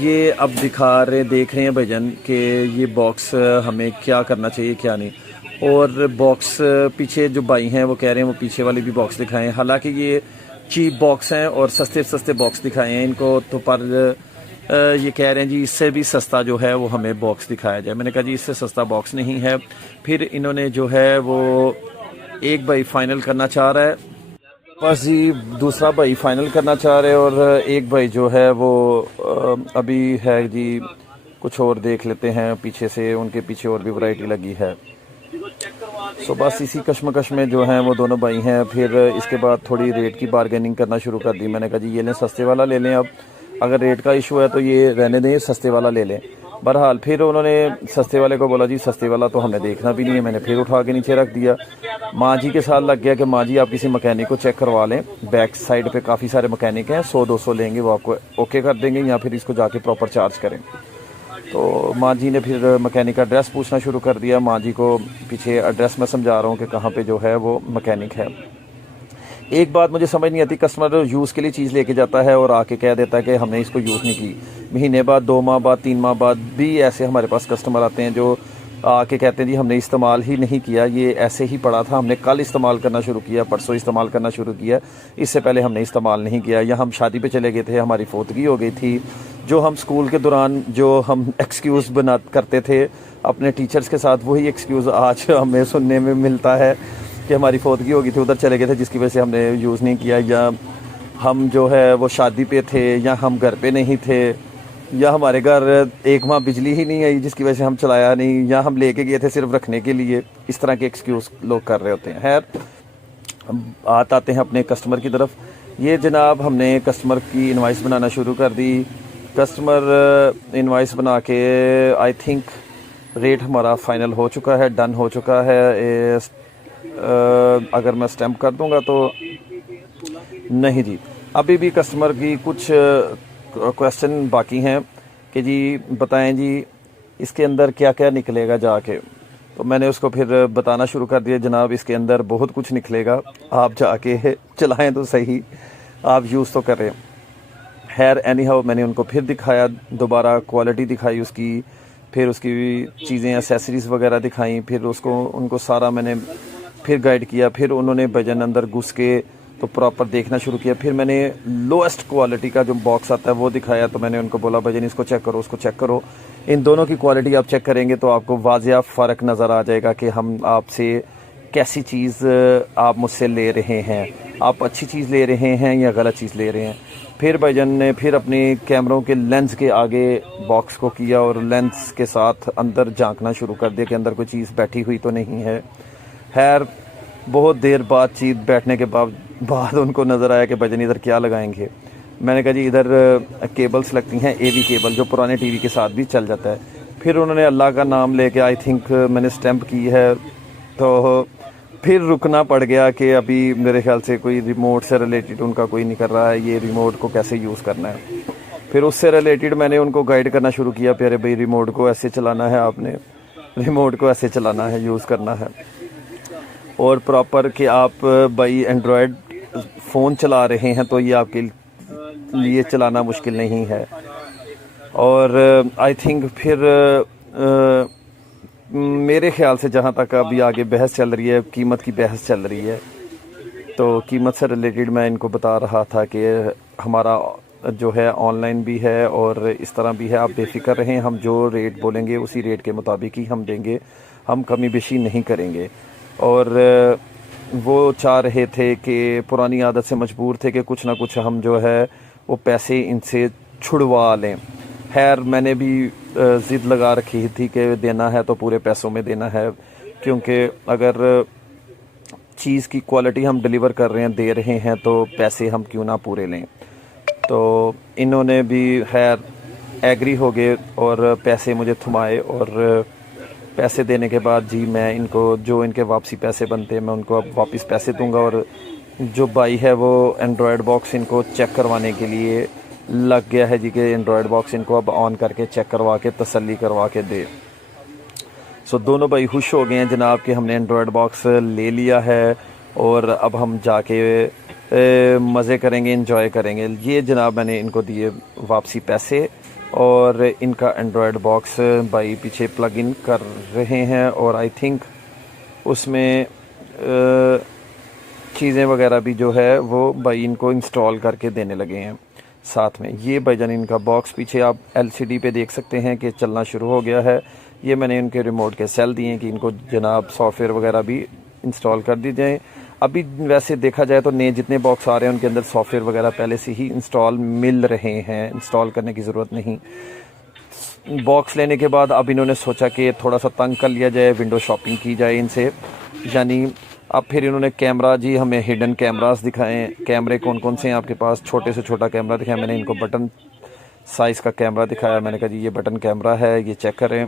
ये अब देख रहे हैं भाईजान कि ये बॉक्स हमें क्या करना चाहिए क्या नहीं। और बॉक्स पीछे जो भाई हैं वो कह रहे हैं वो पीछे वाले भी बॉक्स दिखाएं, हालांकि ये चीप बॉक्स हैं और सस्ते बॉक्स दिखाए हैं इनको। तो पर ये कह रहे हैं जी इससे भी सस्ता जो है वो हमें बॉक्स दिखाया जाए। मैंने कहा जी इससे सस्ता बॉक्स नहीं है। फिर इन्होंने जो है वो एक भाई फाइनल करना चाह रहा है, बस जी दूसरा भाई फाइनल करना चाह रहे हैं, और एक भाई जो है वो अभी है जी कुछ और देख लेते हैं पीछे से, उनके पीछे और भी वैरायटी लगी है। सो बस इसी कश्मकश में जो हैं वो दोनों भाई हैं। फिर इसके बाद थोड़ी रेट की बारगेनिंग करना शुरू कर दी। मैंने कहा जी ये लें, सस्ते वाला ले लें, अब अगर रेट का इशू है तो ये रहने दें, सस्ते वाला ले लें। बहरहाल फिर उन्होंने सस्ते वाले को बोला जी सस्ते वाला तो हमने देखना भी नहीं है। मैंने फिर उठा के नीचे रख दिया। माँ जी के साथ लग गया कि माँ जी आप किसी मैकेनिक को चेक करवा लें, बैक साइड पे काफ़ी सारे मैकेनिक हैं, 100-200 लेंगे, वो आपको ओके कर देंगे, या फिर इसको जाके प्रॉपर चार्ज करें। तो माँ जी ने फिर मैकेनिक का एड्रेस पूछना शुरू कर दिया। माँ जी को पीछे एड्रेस मैं समझा रहा हूँ कि कहाँ पे जो है वो मैकेनिक है। एक बात मुझे समझ नहीं आती, कस्टमर यूज़ के लिए चीज़ लेके जाता है और आके कह देता है कि हमने इसको यूज़ नहीं की। महीने बाद, 2 माह बाद, 3 माह बाद भी ऐसे हमारे पास कस्टमर आते हैं जो आके कहते हैं जी हमने इस्तेमाल ही नहीं किया, ये ऐसे ही पड़ा था, हमने कल इस्तेमाल करना शुरू किया, परसों इस्तेमाल करना शुरू किया, इससे पहले हमने इस्तेमाल नहीं किया। या हम शादी पे चले गए थे, हमारी फोतगी हो गई थी, जो हम स्कूल के दौरान जो हम एक्सक्यूज़ बना करते थे अपने टीचर्स के साथ, वही एक्सक्यूज़ आज हमें सुनने में मिलता है कि हमारी फोतगी हो गई थी, उधर चले गए थे जिसकी वजह से हमने यूज़ नहीं किया, या हम जो है वो शादी पे थे, या हम घर पे नहीं थे, या हमारे घर 1 माह बिजली ही नहीं आई जिसकी वजह से हम चलाया नहीं, या हम लेके गए थे सिर्फ रखने के लिए। इस तरह के एक्सक्यूज़ लोग कर रहे होते हैं। खैर आते हैं अपने कस्टमर की तरफ। ये जनाब हमने कस्टमर की इनवाइस बनाना शुरू कर दी। कस्टमर इनवाइस बना के आई थिंक रेट हमारा फाइनल हो चुका है, डन हो चुका है। अगर मैं स्टैम्प कर दूंगा तो नहीं जी, अभी भी कस्टमर की कुछ क्वेश्चन बाकी हैं कि जी बताएं जी इसके अंदर क्या क्या निकलेगा जाके। तो मैंने उसको फिर बताना शुरू कर दिया, जनाब इसके अंदर बहुत कुछ निकलेगा, आप जाके चलाएं तो सही, आप यूज़ तो करें। खैर एनी हाउ मैंने उनको फिर दिखाया, दोबारा क्वालिटी दिखाई उसकी, फिर उसकी चीज़ें एसेसरीज़ वगैरह दिखाई, फिर उसको उनको सारा मैंने फिर गाइड किया। फिर उन्होंने भजन अंदर घुस के तो प्रॉपर देखना शुरू किया। फिर मैंने लोएस्ट क्वालिटी का जो बॉक्स आता है वो दिखाया। तो मैंने उनको बोला भजन इसको चेक करो, उसको चेक करो, इन दोनों की क्वालिटी आप चेक करेंगे तो आपको वाज़िया फ़र्क नज़र आ जाएगा कि हम आपसे कैसी चीज़ आप मुझसे ले रहे हैं, आप अच्छी चीज़ ले रहे हैं या गलत चीज़ ले रहे हैं। फिर भाईजान ने फिर अपने कैमरों के लेंस के आगे बॉक्स को किया और लेंस के साथ अंदर झांकना शुरू कर दिया कि अंदर कोई चीज़ बैठी हुई तो नहीं है। खैर बहुत देर बातचीत बैठने के बाद उनको नज़र आया कि भाईजान इधर क्या लगाएंगे। मैंने कहा जी इधर केबल्स लगती हैं, एवी केबल जो पुराने टीवी के साथ भी चल जाता है। फिर उन्होंने अल्लाह का नाम लेके आई थिंक मैंने स्टैंप की है, तो फिर रुकना पड़ गया कि अभी मेरे ख्याल से कोई रिमोट से रिलेटेड उनका कोई नहीं कर रहा है, ये रिमोट को कैसे यूज़ करना है। फिर उससे रिलेटेड मैंने उनको गाइड करना शुरू किया, प्यारे भाई रिमोट को ऐसे चलाना है, आपने रिमोट को ऐसे चलाना है, यूज़ करना है, और प्रॉपर कि आप भाई एंड्रॉयड फ़ोन चला रहे हैं तो ये आपके लिए चलाना मुश्किल नहीं है। और आई थिंक फिर मेरे ख्याल से जहाँ तक अभी आगे बहस चल रही है, कीमत की बहस चल रही है, तो कीमत से रिलेटेड मैं इनको बता रहा था कि हमारा जो है ऑनलाइन भी है और इस तरह भी है, आप बेफिक्र रहें, हम जो रेट बोलेंगे उसी रेट के मुताबिक ही हम देंगे, हम कमी बेशी नहीं करेंगे। और वो चाह रहे थे कि पुरानी आदत से मजबूर थे कि कुछ ना कुछ हम जो है वो पैसे इनसे छुड़वा लें। खैर मैंने भी ज़िद लगा रखी थी कि देना है तो पूरे पैसों में देना है, क्योंकि अगर चीज़ की क्वालिटी हम डिलीवर कर रहे हैं, दे रहे हैं, तो पैसे हम क्यों ना पूरे लें। तो इन्होंने भी खैर एग्री हो गए और पैसे मुझे थमाए, और पैसे देने के बाद जी मैं इनको जो इनके वापसी पैसे बनते हैं मैं उनको अब वापस पैसे दूंगा। और जो भाई है वो एंड्रॉयड बॉक्स इनको चेक करवाने के लिए लग गया है जी कि एंड्रॉयड बॉक्स इनको अब ऑन करके चेक करवा के तसल्ली करवा के दे। सो दोनों भाई खुश हो गए हैं जनाब कि हमने एंड्रॉयड बॉक्स ले लिया है और अब हम जाके मज़े करेंगे, इंजॉय करेंगे। ये जनाब मैंने इनको दिए वापसी पैसे, और इनका एंड्रॉयड बॉक्स भाई पीछे प्लग इन कर रहे हैं, और आई थिंक उसमें चीज़ें वगैरह भी जो है वो भाई इनको इंस्टॉल करके देने लगे हैं। साथ में। ये भाईजान इनका बॉक्स पीछे आप LCD पे देख सकते हैं कि चलना शुरू हो गया है। ये मैंने इनके रिमोट के सेल दिए कि इनको जनाब सॉफ्टवेयर वगैरह भी इंस्टॉल कर दी जाए। अभी वैसे देखा जाए तो नए जितने बॉक्स आ रहे हैं उनके अंदर सॉफ्टवेयर वगैरह पहले से ही इंस्टॉल मिल रहे हैं, इंस्टॉल करने की ज़रूरत नहीं। बॉक्स लेने के बाद अब इन्होंने सोचा कि थोड़ा सा तंग कर लिया जाए, विंडो शॉपिंग की जाए इनसे। यानी अब फिर इन्होंने कैमरा जी हमें हिडन कैमरास दिखाएं, कैमरे कौन कौन से हैं आपके पास, छोटे से छोटा कैमरा दिखाया। मैंने इनको बटन साइज़ का कैमरा दिखाया, मैंने कहा जी ये बटन कैमरा है, ये चेक करें।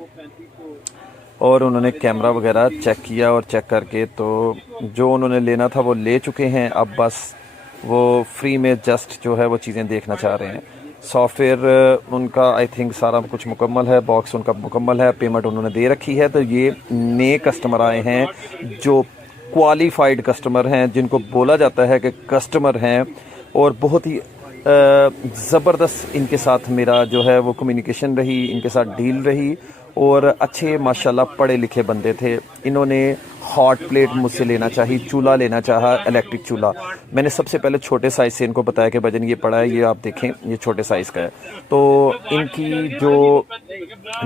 और उन्होंने कैमरा वगैरह चेक किया और चेक करके तो जो उन्होंने लेना था वो ले चुके हैं। अब बस वो फ्री में जस्ट जो है वो चीज़ें देखना चाह रहे हैं। सॉफ्टवेयर उनका आई थिंक सारा कुछ मुकम्मल है, बॉक्स उनका मुकम्मल है, पेमेंट उन्होंने दे रखी है। तो ये नए कस्टमर आए हैं जो क्वालिफाइड कस्टमर हैं, जिनको बोला जाता है कि कस्टमर हैं। और बहुत ही ज़बरदस्त इनके साथ मेरा जो है वो कम्युनिकेशन रही, इनके साथ डील रही। और अच्छे माशाल्लाह पढ़े लिखे बंदे थे। इन्होंने हॉट प्लेट मुझसे लेना चाहिए, चूल्हा लेना चाहा, इलेक्ट्रिक चूल्हा। मैंने सबसे पहले छोटे साइज़ से इनको बताया कि भजन ये पड़ा है, ये आप देखें ये छोटे साइज़ का है। तो इनकी जो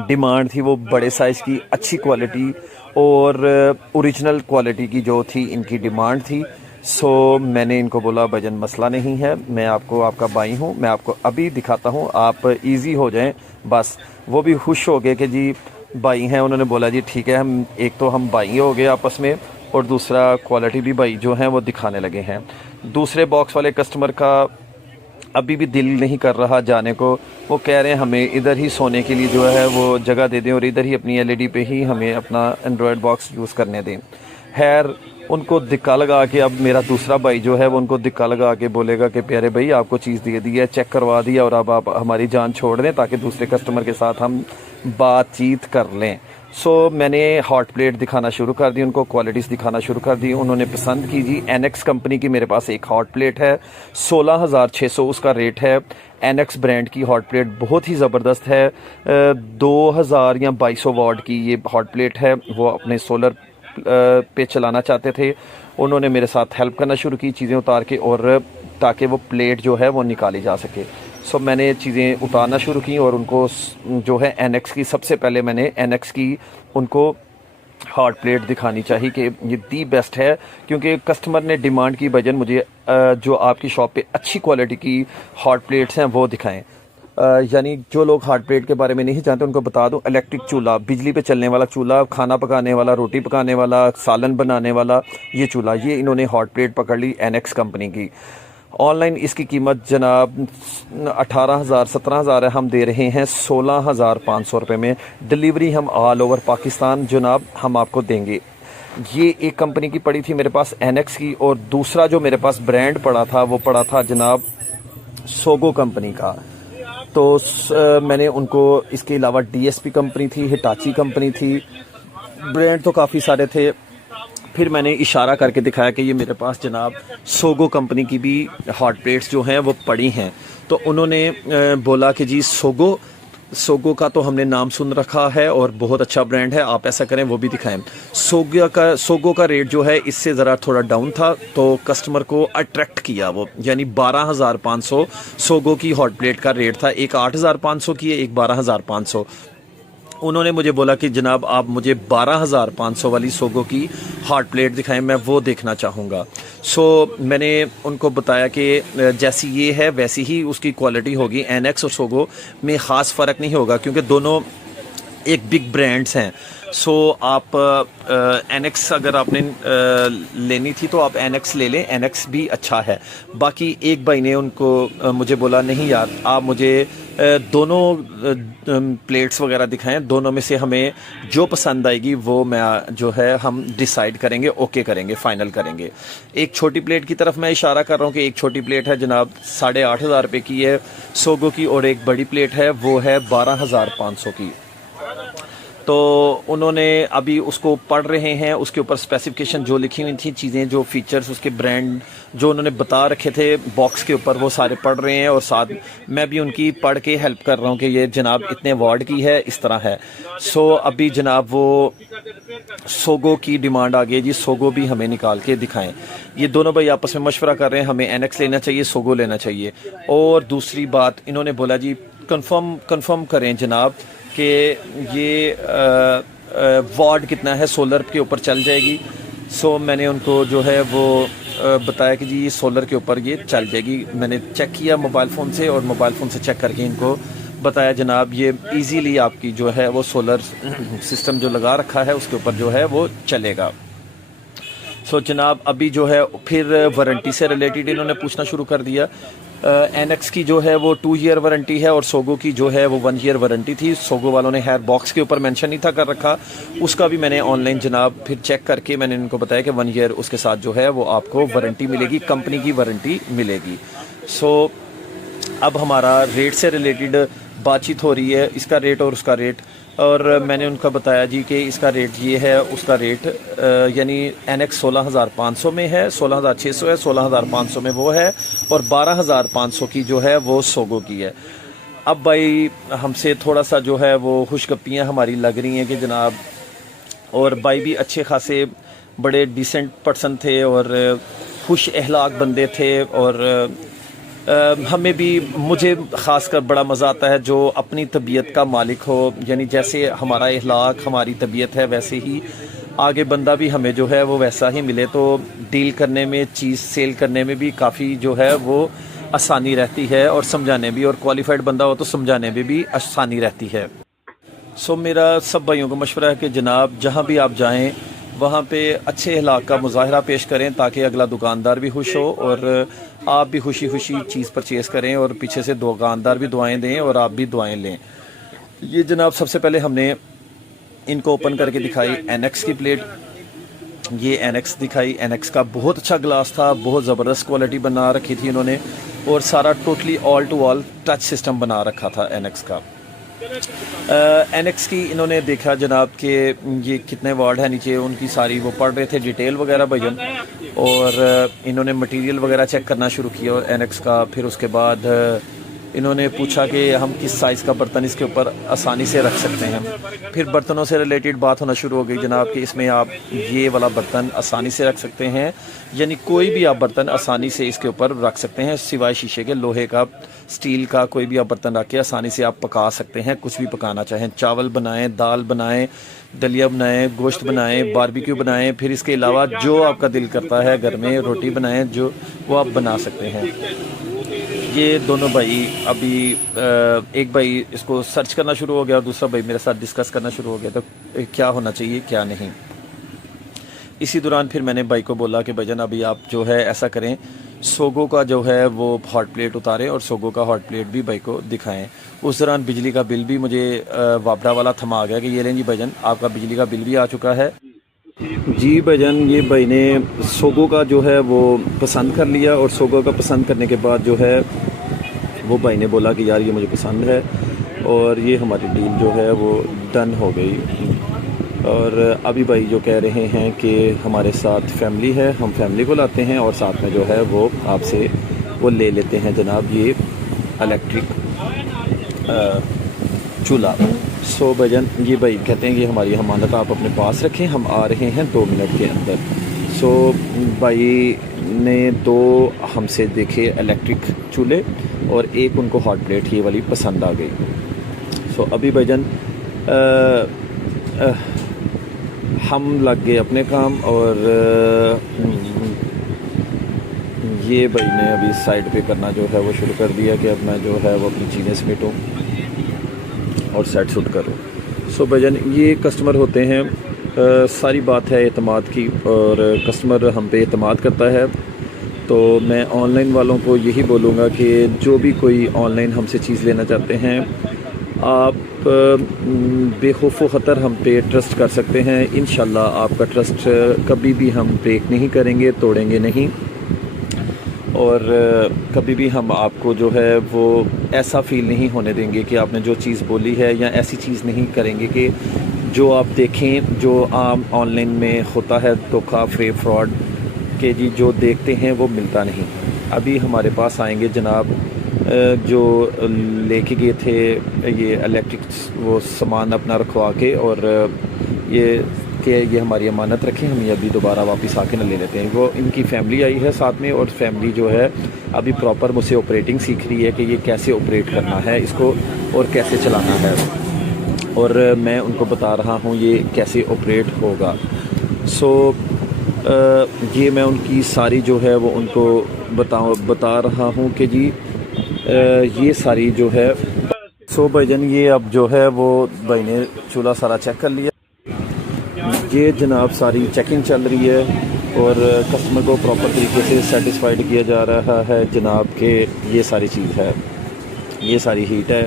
डिमांड थी वो बड़े साइज़ की, अच्छी क्वालिटी और ओरिजिनल क्वालिटी की जो थी इनकी डिमांड थी। सो मैंने इनको बोला भजन मसला नहीं है, मैं आपको आपका भाई हूँ, मैं आपको अभी दिखाता हूँ, आप इजी हो जाएं बस। वो भी खुश हो गए कि जी भाई हैं। उन्होंने बोला जी ठीक है, हम एक तो हम भाई हो गए आपस में और दूसरा क्वालिटी भी भाई जो हैं वो दिखाने लगे हैं। दूसरे बॉक्स वाले कस्टमर का अभी भी दिल नहीं कर रहा जाने को। वो कह रहे हैं हमें इधर ही सोने के लिए जो है वो जगह दे दें और इधर ही अपनी LED पे ही हमें अपना एंड्रॉयड बॉक्स यूज़ करने दें। खैर उनको धक्का लगा के अब मेरा दूसरा भाई जो है वो उनको धक्का लगा के बोलेगा कि प्यारे भाई आपको चीज़ दे दी है, चेक करवा दिया और अब आप हमारी जान छोड़ दें ताकि दूसरे कस्टमर के साथ हम बातचीत कर लें। सो मैंने हॉट प्लेट दिखाना शुरू कर दी, उनको क्वालिटीज़ दिखाना शुरू कर दी। उन्होंने पसंद की जी। NX कंपनी की मेरे पास एक हॉट प्लेट है, 16,600 उसका रेट है। NX ब्रांड की हॉट प्लेट बहुत ही ज़बरदस्त है। 2000 या 2200 वाट की ये हॉट प्लेट है। वो अपने सोलर पे चलाना चाहते थे। उन्होंने मेरे साथ हेल्प करना शुरू की चीज़ें उतार के, और ताकि वो प्लेट जो है वो निकाली जा सके। सो मैंने चीज़ें उतारना शुरू की और उनको जो है NX की, सबसे पहले मैंने NX की उनको हॉट प्लेट दिखानी चाहिए कि ये दी बेस्ट है, क्योंकि कस्टमर ने डिमांड की भजन मुझे जो आपकी शॉप पे अच्छी क्वालिटी की हॉट प्लेट्स हैं वो दिखाएं। यानी जो लोग हॉट प्लेट के बारे में नहीं जानते उनको बता दूं, इलेक्ट्रिक चूल्हा, बिजली पे चलने वाला चूल्हा, खाना पकाने वाला, रोटी पकाने वाला, सालन बनाने वाला ये चूल्हा, ये इन्होंने हॉट प्लेट पकड़ ली NX कंपनी की। ऑनलाइन इसकी कीमत जनाब 18,000 17,000 है, हम दे रहे हैं 16,500 रुपये में। डिलीवरी हम ऑल ओवर पाकिस्तान जनाब हम आपको देंगे। ये एक कंपनी की पड़ी थी मेरे पास NX की, और दूसरा जो मेरे पास ब्रांड पड़ा था वो पड़ा था जनाब सोगो कंपनी का। तो मैंने उनको इसके अलावा DSP कंपनी थी, हिटाची कंपनी थी, ब्रांड तो काफ़ी सारे थे। फिर मैंने इशारा करके दिखाया कि ये मेरे पास जनाब सोगो कंपनी की भी हॉट प्लेट्स जो हैं वो पड़ी हैं। तो उन्होंने बोला कि जी सोगो का तो हमने नाम सुन रखा है और बहुत अच्छा ब्रांड है, आप ऐसा करें वो भी दिखाएं। सोगो का रेट जो है इससे ज़रा थोड़ा डाउन था, तो कस्टमर को अट्रैक्ट किया वो। यानी 12,500 सोगो की हॉट प्लेट का रेट था, एक 8,500 की है, एक 12,500। उन्होंने मुझे बोला कि जनाब आप मुझे 12,500 वाली सोगो की हॉट प्लेट दिखाएं, मैं वो देखना चाहूँगा। सो मैंने उनको बताया कि जैसी ये है वैसी ही उसकी क्वालिटी होगी। NX और सोगो में ख़ास फ़र्क नहीं होगा, क्योंकि दोनों एक बिग ब्रांड्स हैं। सो आप NX अगर आपने लेनी थी तो आप NX ले लें, NX भी अच्छा है। बाकी एक भाई ने उनको मुझे बोला नहीं यार आप मुझे दोनों प्लेट्स वगैरह दिखाएं, दोनों में से हमें जो पसंद आएगी वो मैं जो है हम डिसाइड करेंगे, ओके करेंगे, फाइनल करेंगे। एक छोटी प्लेट की तरफ मैं इशारा कर रहा हूँ कि एक छोटी प्लेट है जनाब 8,500 रुपये की है सोगो की, और एक बड़ी प्लेट है वो है 12,500 की। तो उन्होंने अभी उसको पढ़ रहे हैं, उसके ऊपर स्पेसिफिकेशन जो लिखी हुई थी, चीज़ें जो फीचर्स उसके ब्रांड जो उन्होंने बता रखे थे बॉक्स के ऊपर, वो सारे पढ़ रहे हैं और साथ मैं भी उनकी पढ़ के हेल्प कर रहा हूँ कि ये जनाब इतने वाट की है, इस तरह है। सो अभी जनाब वो सोगो की डिमांड आ गई जी, सोगो भी हमें निकाल के दिखाएं। ये दोनों भाई आपस में मशवरा कर रहे हैं, हमें एनएक्स लेना चाहिए, सोगो लेना चाहिए। और दूसरी बात इन्होंने बोला जी कंफर्म करें जनाब कि ये वाट कितना है, सोलर के ऊपर चल जाएगी। सो मैंने उनको जो है वो बताया कि जी ये सोलर के ऊपर ये चल जाएगी। मैंने चेक किया मोबाइल फ़ोन से और मोबाइल फ़ोन से चेक करके इनको बताया जनाब ये इजीली आपकी जो है वो सोलर सिस्टम जो लगा रखा है उसके ऊपर जो है वो चलेगा। सो जनाब अभी जो है फिर वारंटी से रिलेटेड इन्होंने पूछना शुरू कर दिया। एनएक्स की जो है वो 2 ईयर वारंटी है और सोगो की जो है वो 1 ईयर वारंटी थी। सोगो वालों ने हेयर बॉक्स के ऊपर मेंशन नहीं था कर रखा, उसका भी मैंने ऑनलाइन जनाब फिर चेक करके मैंने इनको बताया कि 1 ईयर उसके साथ जो है वो आपको वारंटी मिलेगी, कंपनी की वारंटी मिलेगी। सो अब हमारा रेट से रिलेटेड बातचीत हो रही है, इसका रेट और उसका रेट। और मैंने उनका बताया जी कि इसका रेट ये है, उसका रेट यानी एनएक्स 16,500 में है, 16,600 है, 16,500 में वो है और 12,500 की जो है वो सोगो की है। अब भाई हमसे थोड़ा सा जो है वो खुशगप्पियाँ हमारी लग रही हैं कि जनाब, और भाई भी अच्छे खासे बड़े डिसेंट पर्सन थे और खुश अखलाक बंदे थे। और हमें भी, मुझे ख़ासकर बड़ा मज़ा आता है जो अपनी तबीयत का मालिक हो, यानी जैसे हमारा अखलाक हमारी तबीयत है वैसे ही आगे बंदा भी हमें जो है वो वैसा ही मिले, तो डील करने में, चीज़ सेल करने में भी काफ़ी जो है वो आसानी रहती है और समझाने भी, और क्वालिफाइड बंदा हो तो समझाने में भी आसानी रहती है। सो मेरा सब भाइयों को मशवरा है कि जनाब जहाँ भी आप जाएँ वहाँ पे अच्छे अखलाक का मुजाहरा पेश करें ताकि अगला दुकानदार भी खुश हो और आप भी खुशी खुशी चीज़ परचेज़ करें और पीछे से दुकानदार भी दुआएं दें और आप भी दुआएं लें। ये जनाब सबसे पहले हमने इनको ओपन करके दिखाई एनएक्स की प्लेट, ये एनएक्स दिखाई। एनएक्स का बहुत अच्छा ग्लास था, बहुत ज़बरदस्त क्वालिटी बना रखी थी इन्होंने और सारा totally all to all touch system बना रखा था एनएक्स का। एनएक्स की इन्होंने देखा जनाब कि ये कितने वाट है, नीचे उनकी सारी वो पढ़ रहे थे डिटेल वगैरह भजन, और इन्होंने मटेरियल वगैरह चेक करना शुरू किया एनएक्स का। फिर उसके बाद इन्होंने पूछा कि हम किस साइज़ का बर्तन इसके ऊपर आसानी से रख सकते हैं। फिर बर्तनों से रिलेटेड बात होना शुरू हो गई जनाब कि इसमें आप ये वाला बर्तन आसानी से रख सकते हैं, यानी कोई भी आप बर्तन आसानी से इसके ऊपर रख सकते हैं सिवाय शीशे के, लोहे का, स्टील का कोई भी आप बर्तन रख के आसानी से आप पका सकते हैं, कुछ भी पकाना चाहें, चावल बनाएं, दाल बनाएं, दलिया बनाएं, गोश्त बनाएं, बारबेक्यू बनाएं, फिर इसके अलावा जो आपका दिल करता है घर में रोटी बनाएं, जो वो आप बना सकते हैं। ये दोनों भाई अभी एक भाई इसको सर्च करना शुरू हो गया और दूसरा भाई मेरे साथ डिस्कस करना शुरू हो गया तो क्या होना चाहिए क्या नहीं। इसी दौरान फिर मैंने भाई को बोला कि भाईजान अभी आप जो है ऐसा करें, सोगो का जो है वो हॉट प्लेट उतारें और सोगो का हॉट प्लेट भी भाई को दिखाएं। उस दौरान बिजली का बिल भी मुझे वापडा वाला थमा गया कि ये लें जी भाईजान आपका बिजली का बिल भी आ चुका है। जी भाईजान ये भाई ने सोगो का जो है वो पसंद कर लिया और सोगो का पसंद करने के बाद जो है वो भाई ने बोला कि यार ये मुझे पसंद है और ये हमारी डील जो है वो डन हो गई। और अभी भाई जो कह रहे हैं कि हमारे साथ फैमिली है, हम फैमिली को लाते हैं और साथ में जो है वो आपसे वो ले लेते हैं जनाब ये इलेक्ट्रिक चूल्हा। सो भाईजान ये भाई कहते हैं कि हमारी अमानत आप अपने पास रखें, हम आ रहे हैं 2 मिनट के अंदर। सो भाई ने 2 हमसे देखे इलेक्ट्रिक चूल्हे और एक उनको हॉट प्लेट ये वाली पसंद आ गई। सो अभी भाईजान हम लग गए अपने काम और ये भाई ने अभी साइड पे करना जो है वो शुरू कर दिया कि अब मैं जो है वो अपनी चीज़ें समेटूँ और सेट सूट करूँ। सो भाईजान ये कस्टमर होते हैं, सारी बात है एतमाद की और कस्टमर हम पे एतमाद करता है। तो मैं ऑनलाइन वालों को यही बोलूँगा कि जो भी कोई ऑनलाइन हमसे चीज़ लेना चाहते हैं आप बेखौफ ख़तर हम पे ट्रस्ट कर सकते हैं। इंशाल्लाह आपका ट्रस्ट कभी भी हम ब्रेक नहीं करेंगे, तोड़ेंगे नहीं और कभी भी हम आपको जो है वो ऐसा फ़ील नहीं होने देंगे कि आपने जो चीज़ बोली है, या ऐसी चीज़ नहीं करेंगे कि जो आप देखें जो आम ऑनलाइन में होता है धोखा फ्रेब फ्रॉड के जी, जो देखते हैं वो मिलता नहीं। अभी हमारे पास आएंगे जनाब जो लेके गए थे ये इलेक्ट्रिक वो सामान अपना रखवा के, और ये हमारी अमानत रखें, हम ये अभी दोबारा वापस आके न ले लेते हैं। वो इनकी फैमिली आई है साथ में, और फैमिली जो है अभी प्रॉपर मुझसे ऑपरेटिंग सीख रही है कि ये कैसे ऑपरेट करना है इसको और कैसे चलाना है, और मैं उनको बता रहा हूँ ये कैसे ऑपरेट होगा। ये मैं उनकी सारी जो है वो उनको बता रहा हूँ कि जी ये सारी जो है। भाईजान ये अब जो है वो भाई ने चूल्हा सारा चेक कर लिया। ये जनाब सारी चेकिंग चल रही है और कस्टमर को प्रॉपर तरीके से सेटिस्फाइड किया जा रहा है जनाब के ये सारी चीज़ है, ये सारी हीट है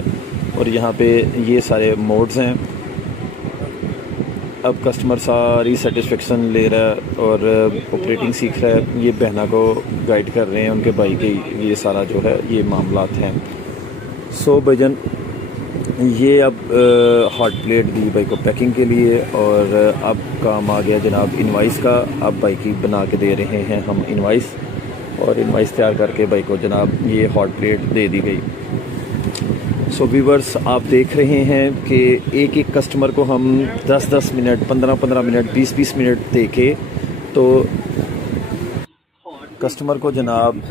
और यहाँ पे ये सारे मोड्स हैं। अब कस्टमर सारी सेटिस्फेक्शन ले रहा है और ऑपरेटिंग सीख रहा है। ये बहना को गाइड कर रहे हैं उनके भाई के, ये सारा जो है ये मामलात हैं। भाईजान ये अब हॉट प्लेट दी भाई को पैकिंग के लिए, और अब काम आ गया जनाब इनवाइस का। अब भाई की बना के दे रहे हैं हम इनवाइस, और इनवाइस तैयार करके भाई को जनाब ये हॉट प्लेट दे दी गई। व्यूवर्स आप देख रहे हैं कि एक एक कस्टमर को हम 10-10 मिनट 15-15 मिनट 20-20 मिनट दे के तो कस्टमर को जनाब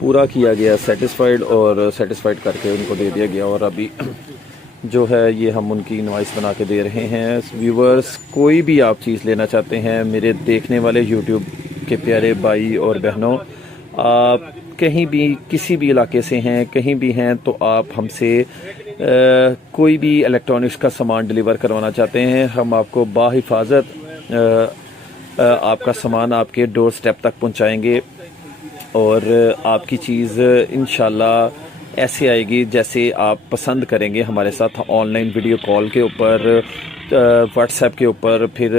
पूरा किया गया सेटिस्फाइड, और सेटिस्फाइड करके उनको दे दिया गया। और अभी जो है ये हम उनकी इनवाइस बना के दे रहे हैं। व्यूवर्स कोई भी आप चीज़ लेना चाहते हैं, मेरे देखने वाले यूट्यूब के प्यारे भाई और बहनों, आप कहीं भी किसी भी इलाके से हैं, कहीं भी हैं, तो आप हमसे कोई भी इलेक्ट्रॉनिक्स का सामान डिलीवर करवाना चाहते हैं, हम आपको बाहिफाजत आपका सामान आपके डोर स्टेप तक पहुंचाएंगे, और आपकी चीज़ इंशाल्लाह ऐसे आएगी जैसे आप पसंद करेंगे। हमारे साथ ऑनलाइन वीडियो कॉल के ऊपर, व्हाट्सएप के ऊपर, फिर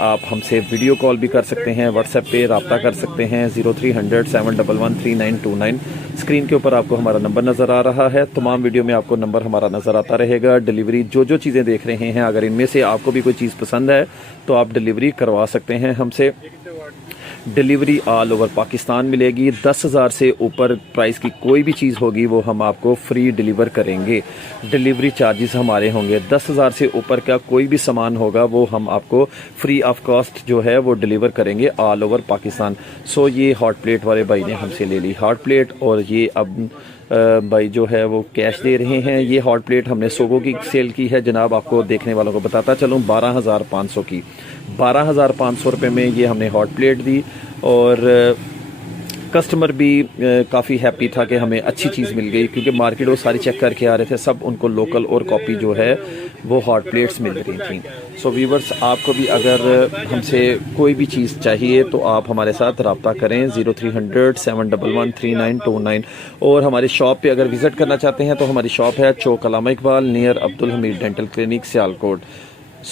आप हमसे वीडियो कॉल भी कर सकते हैं, व्हाट्सएप पे रब्ता कर सकते हैं 0300 711 3929। स्क्रीन के ऊपर आपको हमारा नंबर नज़र आ रहा है, तमाम वीडियो में आपको नंबर हमारा नज़र आता रहेगा। डिलीवरी जो चीज़ें देख रहे हैं, अगर इनमें से आपको भी कोई चीज़ पसंद है तो आप डिलीवरी करवा सकते हैं हमसे। डिलीवरी ऑल ओवर पाकिस्तान मिलेगी। 10,000 से ऊपर प्राइस की कोई भी चीज़ होगी वो हम आपको फ्री डिलीवर करेंगे। डिलीवरी चार्जेस हमारे होंगे। 10,000 से ऊपर का कोई भी सामान होगा वो हम आपको फ्री ऑफ कॉस्ट जो है वो डिलीवर करेंगे ऑल ओवर पाकिस्तान। ये हॉट प्लेट वाले भाई ने हमसे ले ली हॉट प्लेट, और ये अब भाई जो है वो कैश दे रहे हैं। ये हॉट प्लेट हमने सोगो की सेल की है जनाब, आपको देखने वालों को बताता चलूँ 12,500 की। 12,500 रुपये में ये हमने हॉट प्लेट दी, और कस्टमर भी काफ़ी हैप्पी था कि हमें अच्छी चीज़ मिल गई, क्योंकि मार्केट वो सारी चेक करके आ रहे थे, सब उनको लोकल और कॉपी जो है वो हॉट प्लेट्स मिल रही थी। व्यूवर्स आपको भी अगर हमसे कोई भी चीज़ चाहिए तो आप हमारे साथ रब्ता करें 0300 711 3929। और हमारी शॉप पे अगर विज़िट करना चाहते हैं तो हमारी शॉप है Chowk Allama Iqbal near Abdul Hameed dental clinic Sialkot.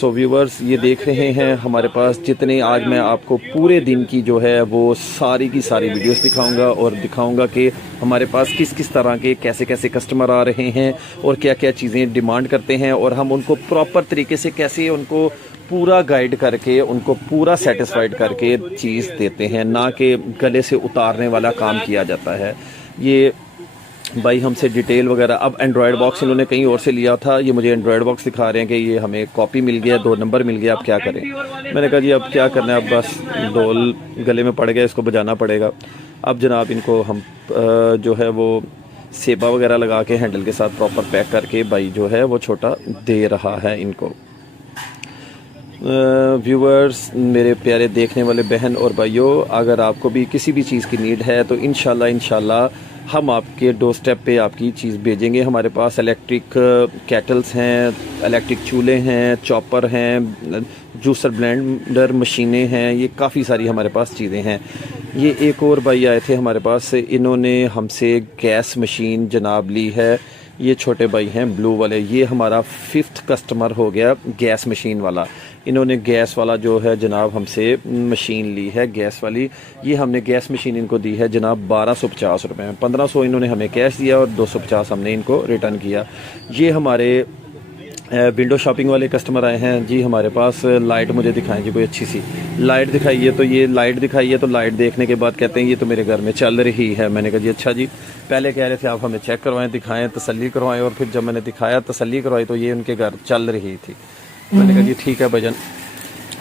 Viewers ये देख रहे हैं हमारे पास जितने, आज मैं आपको पूरे दिन की जो है वो सारी की सारी वीडियोस दिखाऊंगा, और दिखाऊंगा कि हमारे पास किस किस तरह के कैसे कैसे कस्टमर आ रहे हैं और क्या क्या चीज़ें डिमांड करते हैं, और हम उनको प्रॉपर तरीके से कैसे उनको पूरा गाइड करके उनको पूरा सेटिस्फाइड करके चीज़ देते हैं, ना कि गले से उतारने वाला काम किया जाता है। ये भाई हमसे डिटेल वगैरह, अब एंड्रॉयड बॉक्स इन्होंने कहीं और से लिया था, ये मुझे एंड्रॉयड बॉक्स दिखा रहे हैं कि ये हमें कॉपी मिल गया, 2 नंबर मिल गया, अब क्या करें। मैंने कहा जी अब क्या करना है, अब बस ढोल गले में पड़ गया, इसको बजाना पड़ेगा। अब जनाब इनको हम जो है वो सेबा वगैरह लगा के हैंडल के साथ प्रॉपर पैक करके भाई जो है वो छोटा दे रहा है इनको। व्यूवर्स मेरे प्यारे देखने वाले बहन और भाइयों, अगर आपको भी किसी भी चीज़ की नीड है तो इंशाल्लाह हम आपके डोर स्टेप पे आपकी चीज़ भेजेंगे। हमारे पास इलेक्ट्रिक केटल्स हैं, इलेक्ट्रिक चूल्हे हैं, चॉपर हैं, जूसर ब्लेंडर मशीनें हैं, ये काफ़ी सारी हमारे पास चीज़ें हैं। ये एक और भाई आए थे हमारे पास, इन्होंने हमसे गैस मशीन जनाब ली है। ये छोटे भाई हैं ब्लू वाले, ये हमारा 5th कस्टमर हो गया गैस मशीन वाला। इन्होंने गैस वाला जो है जनाब हमसे मशीन ली है गैस वाली। ये हमने गैस मशीन इनको दी है जनाब 1250 रुपये में। 1500 इन्होंने हमें कैश दिया और 250 हमने इनको रिटर्न किया। ये हमारे विंडो शॉपिंग वाले कस्टमर आए हैं जी हमारे पास। लाइट मुझे दिखाएं जी, कोई अच्छी सी लाइट दिखाइए। तो ये लाइट दिखाइए, तो लाइट देखने के बाद कहते हैं ये तो मेरे घर में चल रही है। मैंने कहा जी अच्छा जी, पहले कह रहे थे आप हमें चेक करवाएं, दिखाएं, तसल्ली करवाएं, और फिर जब मैंने दिखाया, तसल्ली करवाई, तो ये उनके घर चल रही थी। मैंने कहा जी ठीक है भजन,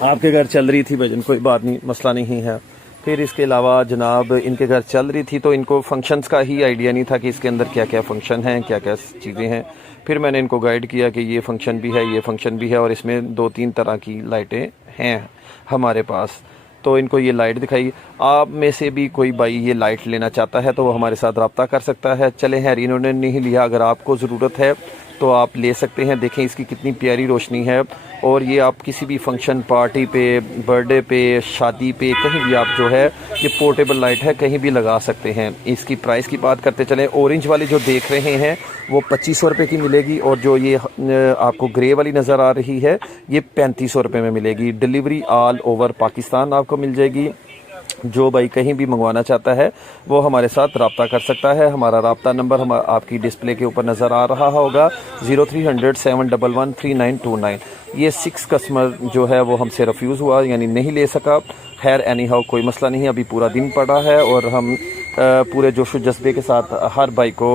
आपके घर चल रही थी भजन, कोई बात नहीं, मसला नहीं है। फिर इसके अलावा जनाब इनके घर चल रही थी तो इनको फंक्शंस का ही आइडिया नहीं था कि इसके अंदर क्या क्या फंक्शन हैं, क्या क्या चीज़ें हैं। फिर मैंने इनको गाइड किया कि ये फंक्शन भी है, ये फंक्शन भी है, और इसमें 2-3 तरह की लाइटें हैं हमारे पास। तो इनको ये लाइट दिखाई। आप में से भी कोई भाई ये लाइट लेना चाहता है तो वो हमारे साथ रब्ता कर सकता है। चले हैं, इन्होंने नहीं लिया, अगर आपको ज़रूरत है तो आप ले सकते हैं। देखें इसकी कितनी प्यारी रोशनी है, और ये आप किसी भी फंक्शन, पार्टी पे, बर्थडे पे, शादी पे, कहीं भी आप जो है ये पोर्टेबल लाइट है, कहीं भी लगा सकते हैं। इसकी प्राइस की बात करते चलें, ऑरेंज वाली जो देख रहे हैं वो 2500 रुपये की मिलेगी, और जो ये आपको ग्रे वाली नज़र आ रही है ये 3500 रुपये में मिलेगी। डिलीवरी ऑल ओवर पाकिस्तान आपको मिल जाएगी। जो भाई कहीं भी मंगवाना चाहता है वो हमारे साथ रब्ता कर सकता है। हमारा रब्ता नंबर हम आपकी डिस्प्ले के ऊपर नज़र आ रहा होगा, 0300 711 3929। ये 6 कस्टमर जो है वो हमसे रिफ्यूज़ हुआ, यानी नहीं ले सका। खैर एनी हाउ कोई मसला नहीं, अभी पूरा दिन पड़ा है, और हम पूरे जोश व जज्बे के साथ हर भाई को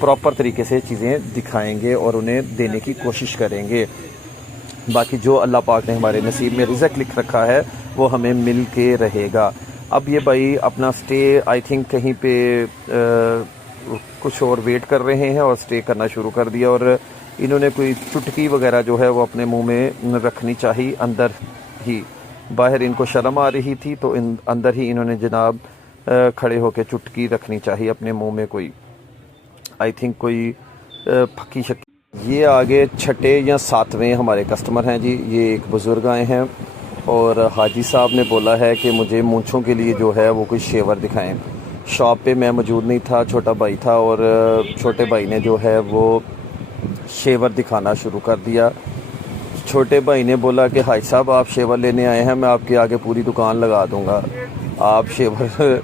प्रॉपर तरीके से चीज़ें दिखाएंगे और उन्हें देने की कोशिश करेंगे। बाकी जो अल्लाह पाक ने हमारे नसीब में रिज़्क़ लिख रखा है वो हमें मिल के रहेगा। अब ये भाई अपना स्टे आई थिंक कहीं पे कुछ और वेट कर रहे हैं और स्टे करना शुरू कर दिया, और इन्होंने कोई चुटकी वगैरह जो है वो अपने मुंह में रखनी चाहिए अंदर ही। बाहर इनको शर्म आ रही थी तो अंदर ही इन्होंने जनाब खड़े होकर चुटकी रखनी चाहिए अपने मुंह में, कोई आई थिंक कोई फकी शक्की। ये आगे छठे या 7वें हमारे कस्टमर हैं जी। ये एक बुज़ुर्ग आए हैं और हाजी साहब ने बोला है कि मुझे मूंछों के लिए जो है वो कोई शेवर दिखाएं। शॉप पे मैं मौजूद नहीं था, छोटा भाई था, और छोटे भाई ने जो है वो शेवर दिखाना शुरू कर दिया। छोटे भाई ने बोला कि हाजी साहब आप शेवर लेने आए हैं, मैं आपके आगे पूरी दुकान लगा दूंगा, आप शेवर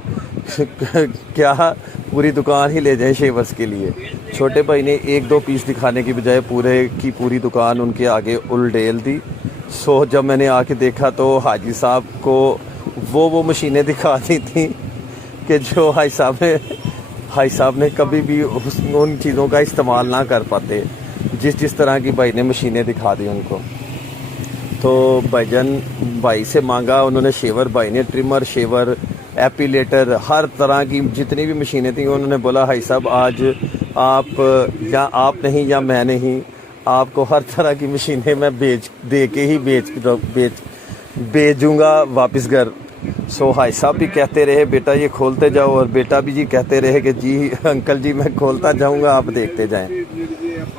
क्या पूरी दुकान ही ले जाएं शेवर्स के लिए। छोटे भाई ने 1-2 पीस दिखाने की बजाय पूरे की पूरी दुकान उनके आगे उलडेल दी। सो जब मैंने आके देखा तो हाजी साहब को वो मशीनें दिखा दी थी कि जो हाजी साहब ने कभी भी उन चीज़ों का इस्तेमाल ना कर पाते, जिस तरह की भाई ने मशीनें दिखा दी उनको। तो भाईजान भाई से मांगा उन्होंने शेवर, भाई ने ट्रिमर, शेवर, एपिलेटर, हर तरह की जितनी भी मशीनें थी उन्होंने बोला हाजी साहब आज आप नहीं या मैं नहीं, आपको हर तरह की मशीनें मैं भेजूंगा वापस घर। सो हाई साहब भी कहते रहे बेटा ये खोलते जाओ, और बेटा भी जी कहते रहे कि जी अंकल जी मैं खोलता जाऊंगा, आप देखते जाएं।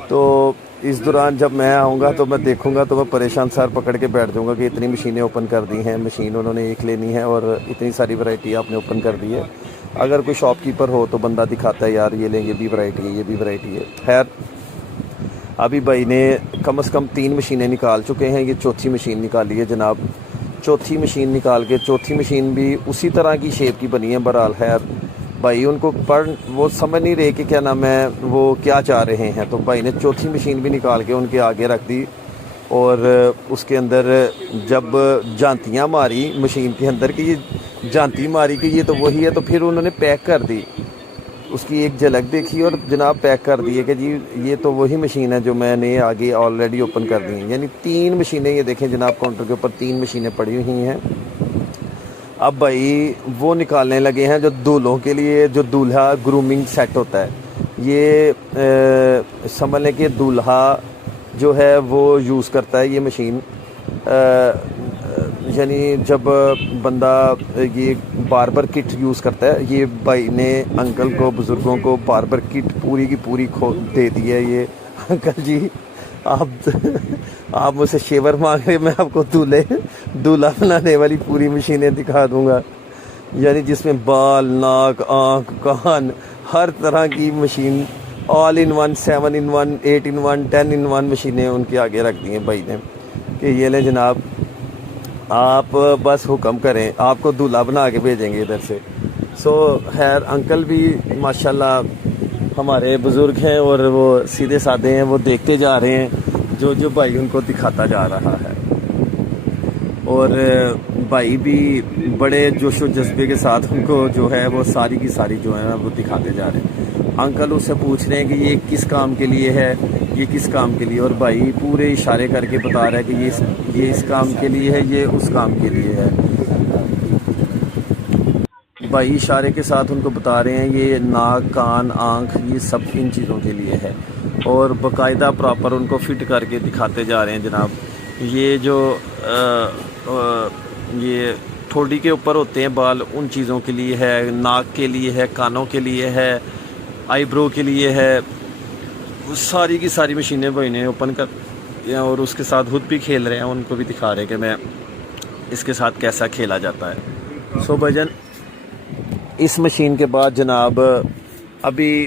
तो इस दौरान जब मैं आऊँगा तो मैं देखूंगा तो मैं परेशान सर पकड़ के बैठ जाऊंगा कि इतनी मशीनें ओपन कर दी हैं, मशीन उन्होंने एक लेनी है और इतनी सारी वैरायटी आपने ओपन कर दी है। अगर कोई शॉपकीपर हो तो बंदा दिखाता है यार ये लें, ये भी वैरायटी है, ये भी वैरायटी है। खैर अभी भाई ने कम से कम 3 मशीनें निकाल चुके हैं, ये चौथी मशीन निकाली है जनाब। चौथी मशीन निकाल के, चौथी मशीन भी उसी तरह की शेप की बनी है। बहरहाल खैर भाई उनको वो समझ नहीं रहे कि क्या नाम है वो क्या चाह रहे हैं, तो भाई ने चौथी मशीन भी निकाल के उनके आगे रख दी, और उसके अंदर जब जांतियाँ मारी मशीन के अंदर कि ये जांती मारी कि ये तो वही है, तो फिर उन्होंने पैक कर दी, उसकी एक झलक देखी और जनाब पैक कर दिए कि जी ये तो वही मशीन है जो मैंने आगे ऑलरेडी ओपन कर दी हैं। यानी 3 मशीनें, ये देखें जनाब काउंटर के ऊपर 3 मशीनें पड़ी हुई हैं। अब भाई वो निकालने लगे हैं जो दूल्हों के लिए, जो दूल्हा ग्रूमिंग सेट होता है, ये समझ लें कि दूल्हा जो है वो यूज़ करता है ये मशीन। यानी जब बंदा ये बार्बर किट यूज़ करता है, ये भाई ने अंकल को, बुज़ुर्गों को बार्बर किट पूरी की पूरी दे दी है। ये अंकल जी आप मुझसे शेवर मांग रहे, मैं आपको दूल्हा बनाने वाली पूरी मशीनें दिखा दूंगा। यानी जिसमें बाल, नाक, आँख, कान, हर तरह की machine, all in one, 7 in 1, 8 in 1, 10 in 1 मशीनें उनके आगे रख दी हैं भाई ने कि ये लें जनाब, आप बस हुक्म करें, आपको दूल्हा बना के भेजेंगे इधर से। सो खैर अंकल भी माशाल्लाह हमारे बुज़ुर्ग हैं और वो सीधे साधे हैं, वो देखते जा रहे हैं जो भाई उनको दिखाता जा रहा है। और भाई भी बड़े जोश व जज्बे के साथ उनको जो है वो सारी की सारी जो है वो दिखाते जा रहे हैं। अंकल उससे पूछ रहे हैं कि ये किस काम के लिए है, ये किस काम के लिए, और भाई पूरे इशारे करके बता रहा है कि ये इस काम के लिए है, ये उस काम के लिए है। भाई इशारे के साथ उनको बता रहे हैं ये नाक, कान, आँख, ये सब इन चीज़ों के लिए है, और बाकायदा प्रॉपर उनको फिट करके दिखाते जा रहे हैं जनाब। ये जो ये ठोड़ी के ऊपर होते हैं बाल, उन चीज़ों के लिए है, नाक के लिए है, कानों के लिए है, आईब्रो के लिए है। सारी की सारी मशीनें भाई ने ओपन कर, और उसके साथ खुद भी खेल रहे हैं, उनको भी दिखा रहे हैं कि मैं इसके साथ कैसा खेला जाता है। सो भाईजान इस मशीन के बाद जनाब अभी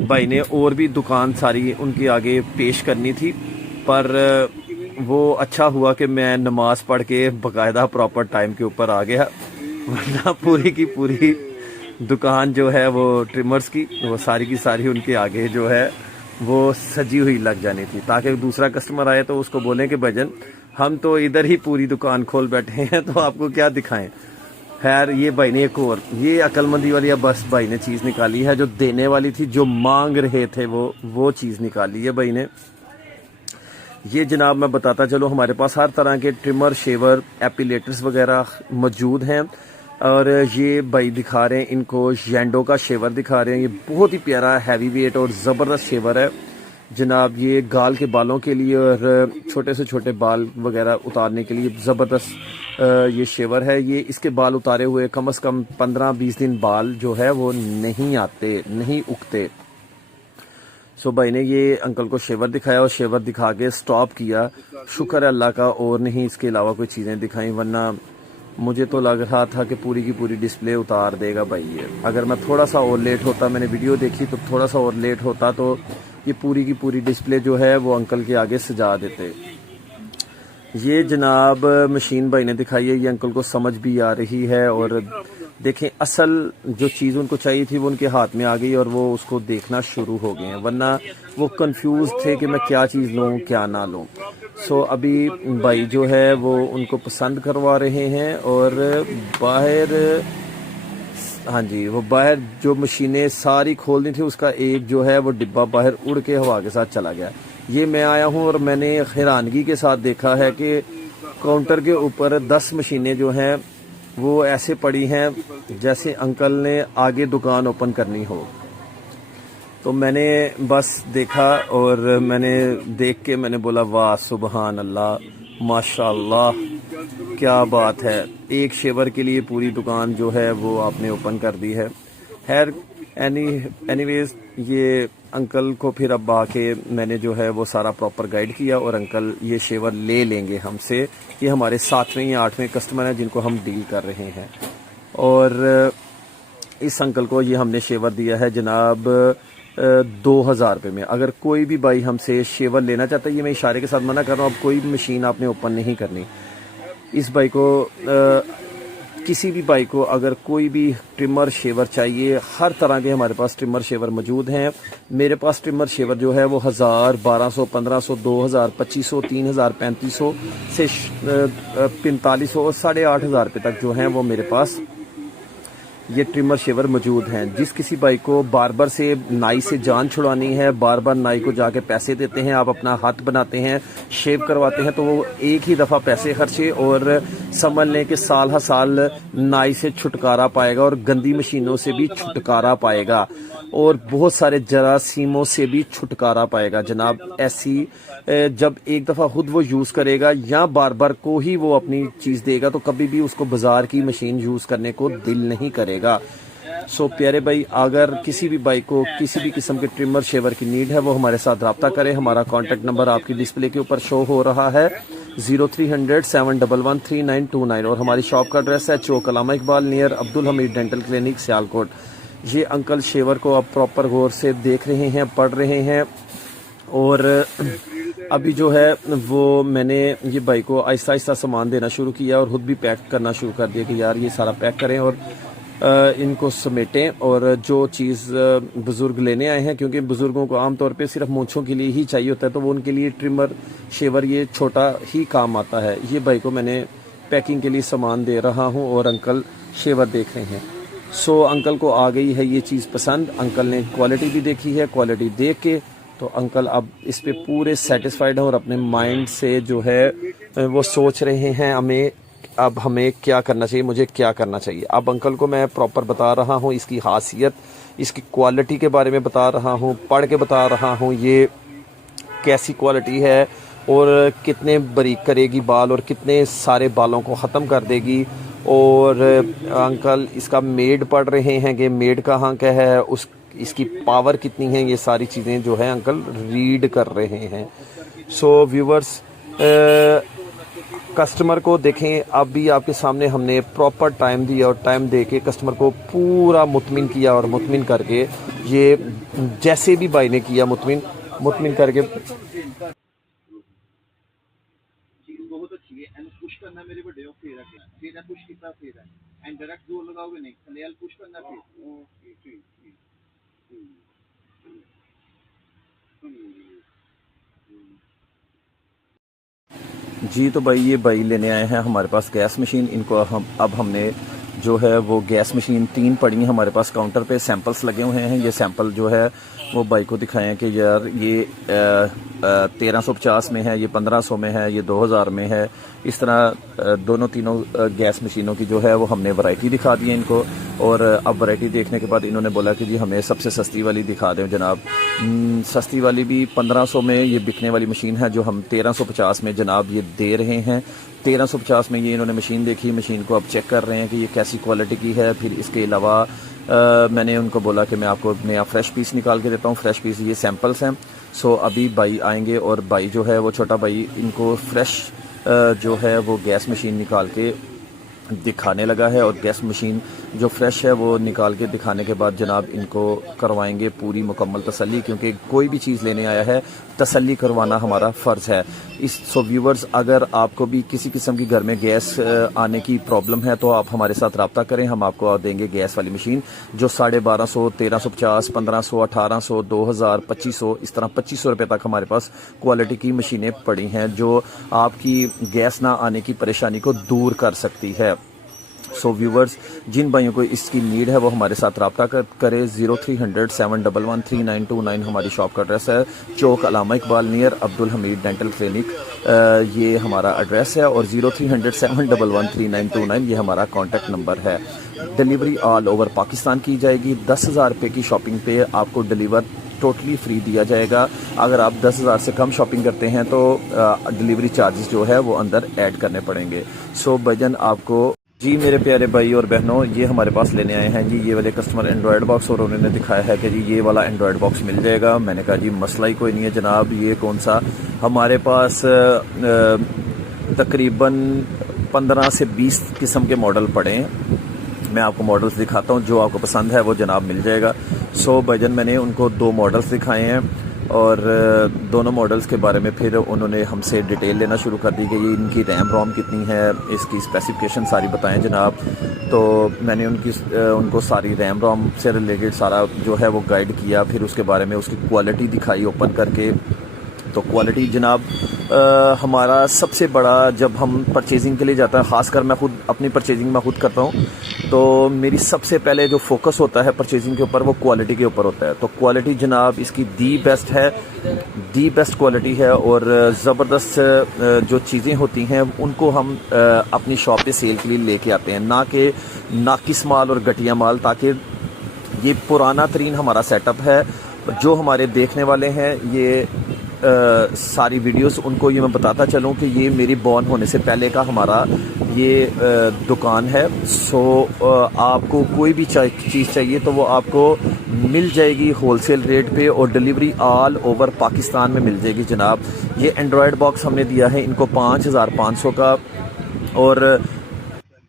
भाई ने और भी दुकान सारी उनके आगे पेश करनी थी, पर वो अच्छा हुआ कि मैं नमाज़ पढ़ के बाकायदा प्रॉपर टाइम के ऊपर आ गया, वरना पूरी की पूरी दुकान जो है वो ट्रिमर्स की, वो सारी की सारी उनके आगे जो है वो सजी हुई लग जानी थी, ताकि दूसरा कस्टमर आए तो उसको बोलें कि भजन हम तो इधर ही पूरी दुकान खोल बैठे हैं, तो आपको क्या दिखाएं। खैर ये भाई ने एक और ये अक्लमंदी वाली बस भाई ने चीज़ निकाली है, जो देने वाली थी, जो मांग रहे थे वो चीज़ निकाली है भाई ने। ये जनाब मैं बताता चलो, हमारे पास हर तरह के ट्रिमर, शेवर, एपिलेटर्स वगैरह मौजूद हैं। और ये भाई दिखा रहे हैं इनको येंडो का शेवर दिखा रहे हैं। ये बहुत ही प्यारा हैवी वेट और ज़बरदस्त शेवर है जनाब। ये गाल के बालों के लिए और छोटे से छोटे बाल वगैरह उतारने के लिए ज़बरदस्त ये शेवर है। ये इसके बाल उतारे हुए कम से कम 15-20 दिन बाल जो है वो नहीं आते, नहीं उगते। सो भाई ने ये अंकल को शेवर दिखाया और शेवर दिखा के स्टॉप किया। शुक्र है अल्लाह का, और नहीं इसके अलावा कोई चीज़ें दिखाई, वरना मुझे तो लग रहा था कि पूरी की पूरी डिस्प्ले उतार देगा भाई ये। अगर मैं थोड़ा सा और लेट होता, मैंने वीडियो देखी तो थोड़ा सा और लेट होता तो ये पूरी की पूरी डिस्प्ले जो है वो अंकल के आगे सजा देते। ये जनाब मशीन भाई ने दिखाई है, ये अंकल को समझ भी आ रही है। और देखें असल जो चीज़ उनको चाहिए थी वो उनके हाथ में आ गई और वो उसको देखना शुरू हो गए हैं, वरना वो कंफ्यूज थे कि मैं क्या चीज़ लूँ क्या ना लूँ। सो अभी भाई जो है वो उनको पसंद करवा रहे हैं, और बाहर, हाँ जी, वो बाहर जो मशीनें सारी खोलनी थी उसका एक जो है वो डिब्बा बाहर उड़ के हवा के साथ चला गया। ये मैं आया हूँ और मैंने हैरानगी के साथ देखा है कि काउंटर के ऊपर 10 मशीनें जो हैं वो ऐसे पड़ी हैं जैसे अंकल ने आगे दुकान ओपन करनी हो। तो मैंने बस देखा और मैंने देख के मैंने बोला वाह सुबहान अल्लाह, माशाल्लाह, क्या बात है। एक शेवर के लिए पूरी दुकान जो है वो आपने ओपन कर दी है। खैर एनीवेज ये अंकल को फिर अब आके मैंने जो है वो सारा प्रॉपर गाइड किया, और अंकल ये शेवर ले लेंगे हमसे। ये हमारे 7वें या 8वें कस्टमर हैं जिनको हम डील कर रहे हैं। और इस अंकल को ये हमने शेवर दिया है जनाब 2000 रुपये में। अगर कोई भी भाई हमसे शेवर लेना चाहता है, ये मैं इशारे के साथ मना कर रहा हूँ, अब कोई मशीन आपने ओपन नहीं करनी। इस भाई को किसी भी भाई को अगर कोई भी ट्रिमर शेवर चाहिए, हर तरह के हमारे पास ट्रिमर शेवर मौजूद हैं। मेरे पास ट्रिमर शेवर जो है वो 1000, 1200, 1500, 2000, 2500, 3000, 3500 से 4500 और 8500 रुपये तक जो हैं वो मेरे पास ये ट्रिमर शेवर मौजूद हैं। जिस किसी भाई को बार्बर से, नाई से जान छुड़ानी है, बार बार नाई को जाके पैसे देते हैं, आप अपना हाथ बनाते हैं, शेव करवाते हैं, तो वो एक ही दफ़ा पैसे खर्चे और समझ लें कि साल हर साल नाई से छुटकारा पाएगा और गंदी मशीनों से भी छुटकारा पाएगा और बहुत सारे जरासीमों से भी छुटकारा पाएगा जनाब। ऐसी जब एक दफ़ा खुद वो यूज़ करेगा या बार बार को ही वो अपनी चीज़ देगा तो कभी भी उसको बाजार की मशीन यूज़ करने को दिल नहीं करेगा। सो प्यारे भाई, अगर किसी भी भाई को किसी भी किस्म के ट्रिमर शेवर की नीड है वो हमारे साथ रब्ता करें। हमारा कॉन्टैक्ट नंबर आपकी डिस्प्ले के ऊपर शो हो रहा है 0300 711 3929 और हमारी शॉप का एड्रेस है Chowk Allama Iqbal near Abdul Hameed dental clinic Sialkot. ये अंकल शेवर को अब प्रॉपर गौर से देख रहे हैं, पढ़ रहे हैं और अभी जो है वो मैंने ये भाई को आहिस्ता आहिस्ता सामान देना शुरू किया और खुद भी पैक करना शुरू कर दिया कि यार ये सारा पैक करें और इनको समेटें और जो चीज़ बुज़ुर्ग लेने आए हैं, क्योंकि बुज़ुर्गों को आम तौर पे सिर्फ मूंछों के लिए ही चाहिए होता है, तो वो उनके लिए ट्रिमर शेवर ये छोटा ही काम आता है। ये भाई को मैंने पैकिंग के लिए सामान दे रहा हूँ और अंकल शेवर देख रहे हैं। सो अंकल को आ गई है ये चीज़ पसंद। अंकल ने क्वालिटी भी देखी है, क्वालिटी देख के तो अंकल अब इस पे पूरे सेटिस्फाइड है और अपने माइंड से जो है वो सोच रहे हैं हमें क्या करना चाहिए, मुझे क्या करना चाहिए। अब अंकल को मैं प्रॉपर बता रहा हूँ, इसकी खासियत, इसकी क्वालिटी के बारे में बता रहा हूँ, पढ़ के बता रहा हूँ ये कैसी क्वालिटी है और कितने बारीक करेगी बाल और कितने सारे बालों को ख़त्म कर देगी। और अंकल इसका मेड पढ़ रहे हैं कि मेड कहाँ का है, इसकी पावर कितनी है, ये सारी चीज़ें जो है अंकल रीड कर रहे हैं। सो व्यूवर्स, कस्टमर को देखें, अभी आपके सामने हमने प्रॉपर टाइम दिया और टाइम दे के कस्टमर को पूरा मुतमिन किया और मुतमिन करके ये जैसे भी भाई ने किया मुतमिन करके बहुत अच्छी है। एंड पुश करना मेरे बड़े हो फिर पुश कितना फिर है एंड डायरेक्ट जोर लगाओगे नहीं, थले पुश करना फिर। ओके ठीक ठीक। जी। तो भाई ये भाई लेने आए हैं हमारे पास गैस मशीन। इनको अब हमने जो है वो गैस मशीन 3 पड़ी हैं हमारे पास काउंटर पे, सैंपल्स लगे हुए हैं। ये सैंपल जो है वो भाई को दिखाएं कि यार ये 1350 में है, ये 1500 में है, ये 2000 में है। इस तरह दोनों तीनों गैस मशीनों की जो है वो हमने वैरायटी दिखा दी है इनको। और अब वैरायटी देखने के बाद इन्होंने बोला कि जी हमें सबसे सस्ती वाली दिखा दें जनाब। सस्ती वाली भी 1500 में ये बिकने वाली मशीन है, जो हम 1350 में जनाब ये दे रहे हैं। 1350 में ये इन्होंने मशीन देखी, मशीन को अब चेक कर रहे हैं कि ये कैसी क्वालिटी की है। फिर इसके अलावा मैंने उनको बोला कि मैं आपको नया फ्रेश पीस निकाल के देता हूँ। फ्रेश पीस ये सैंपल्स हैं। सो अभी भाई आएंगे और भाई जो है वो छोटा भाई इनको फ्रेश जो है वो गैस मशीन निकाल के दिखाने लगा है। और गैस मशीन जो फ्रेश है वो निकाल के दिखाने के बाद जनाब इनको करवाएंगे पूरी मुकम्मल तसल्ली, क्योंकि कोई भी चीज़ लेने आया है तसल्ली करवाना हमारा फ़र्ज़ है। सो व्यूवर्स, अगर आपको भी किसी किस्म की घर में गैस आने की प्रॉब्लम है तो आप हमारे साथ रब्ता करें। हम आपको देंगे गैस वाली मशीन जो 1250, 1350, 1500, 1800, 2000, 2500, इस तरह 2500 रुपये तक हमारे पास क्वालिटी की मशीनें पड़ी हैं जो आपकी गैस ना आने की परेशानी को दूर कर सकती है। सो व्यूवर्स, जिन भाइयों को इसकी नीड है वो हमारे साथ रब्ता करें। 0300 711 3929 हमारी शॉप का एड्रेस है। Chowk Allama Iqbal near Abdul Hameed dental clinic, ये हमारा एड्रेस है। और 0300 711 3929 ये हमारा कॉन्टैक्ट नंबर है। डिलीवरी ऑल ओवर पाकिस्तान की जाएगी। 10,000 रुपये की शॉपिंग पे आपको डिलीवर टोटली फ्री दिया जाएगा। अगर आप 10,000 से कम शॉपिंग करते हैं तो डिलीवरी चार्जेस जो है वो अंदर ऐड करने पड़ेंगे। सो भजन आपको जी मेरे प्यारे भाई और बहनों, ये हमारे पास लेने आए हैं जी ये वाले कस्टमर एंड्रॉयड बॉक्स, और उन्होंने दिखाया है कि जी ये वाला एंड्रॉयड बॉक्स मिल जाएगा। मैंने कहा जी मसला ही कोई नहीं है जनाब, ये कौन सा, हमारे पास तकरीबन 15 से 20 किस्म के मॉडल पड़े हैं। मैं आपको मॉडल्स दिखाता हूँ, जो आपको पसंद है वो जनाब मिल जाएगा। सो भजन मैंने उनको 2 मॉडल्स दिखाए हैं और दोनों मॉडल्स के बारे में फिर उन्होंने हमसे डिटेल लेना शुरू कर दी कि ये इनकी रैम रोम कितनी है, इसकी स्पेसिफिकेशन सारी बताएं जनाब। तो मैंने उनको सारी रैम रोम से रिलेटेड सारा जो है वो गाइड किया। फिर उसके बारे में उसकी क्वालिटी दिखाई ओपन करके। तो क्वालिटी जनाब हमारा सबसे बड़ा, जब हम परचेजिंग के लिए जाता है, ख़ासकर मैं खुद अपनी परचेजिंग में खुद करता हूँ, तो मेरी सबसे पहले जो फोकस होता है परचेजिंग के ऊपर वो क्वालिटी के ऊपर होता है। तो क्वालिटी जनाब इसकी दी बेस्ट है, दी बेस्ट क्वालिटी है। और ज़बरदस्त जो चीज़ें होती हैं उनको हम अपनी शॉप पे सेल के लिए लेके आते हैं, ना कि नाकिस माल और घटिया माल। ताकि ये पुराना तरीन हमारा सेटअप है। जो हमारे देखने वाले हैं ये सारी वीडियोस, उनको ये मैं बताता चलूँ कि ये मेरी बॉर्न होने से पहले का हमारा ये दुकान है। सो आपको कोई भी चीज़ चाहिए तो वो आपको मिल जाएगी होलसेल रेट पे और डिलीवरी ऑल ओवर पाकिस्तान में मिल जाएगी जनाब। ये एंड्रॉयड बॉक्स हमने दिया है इनको 5500 का और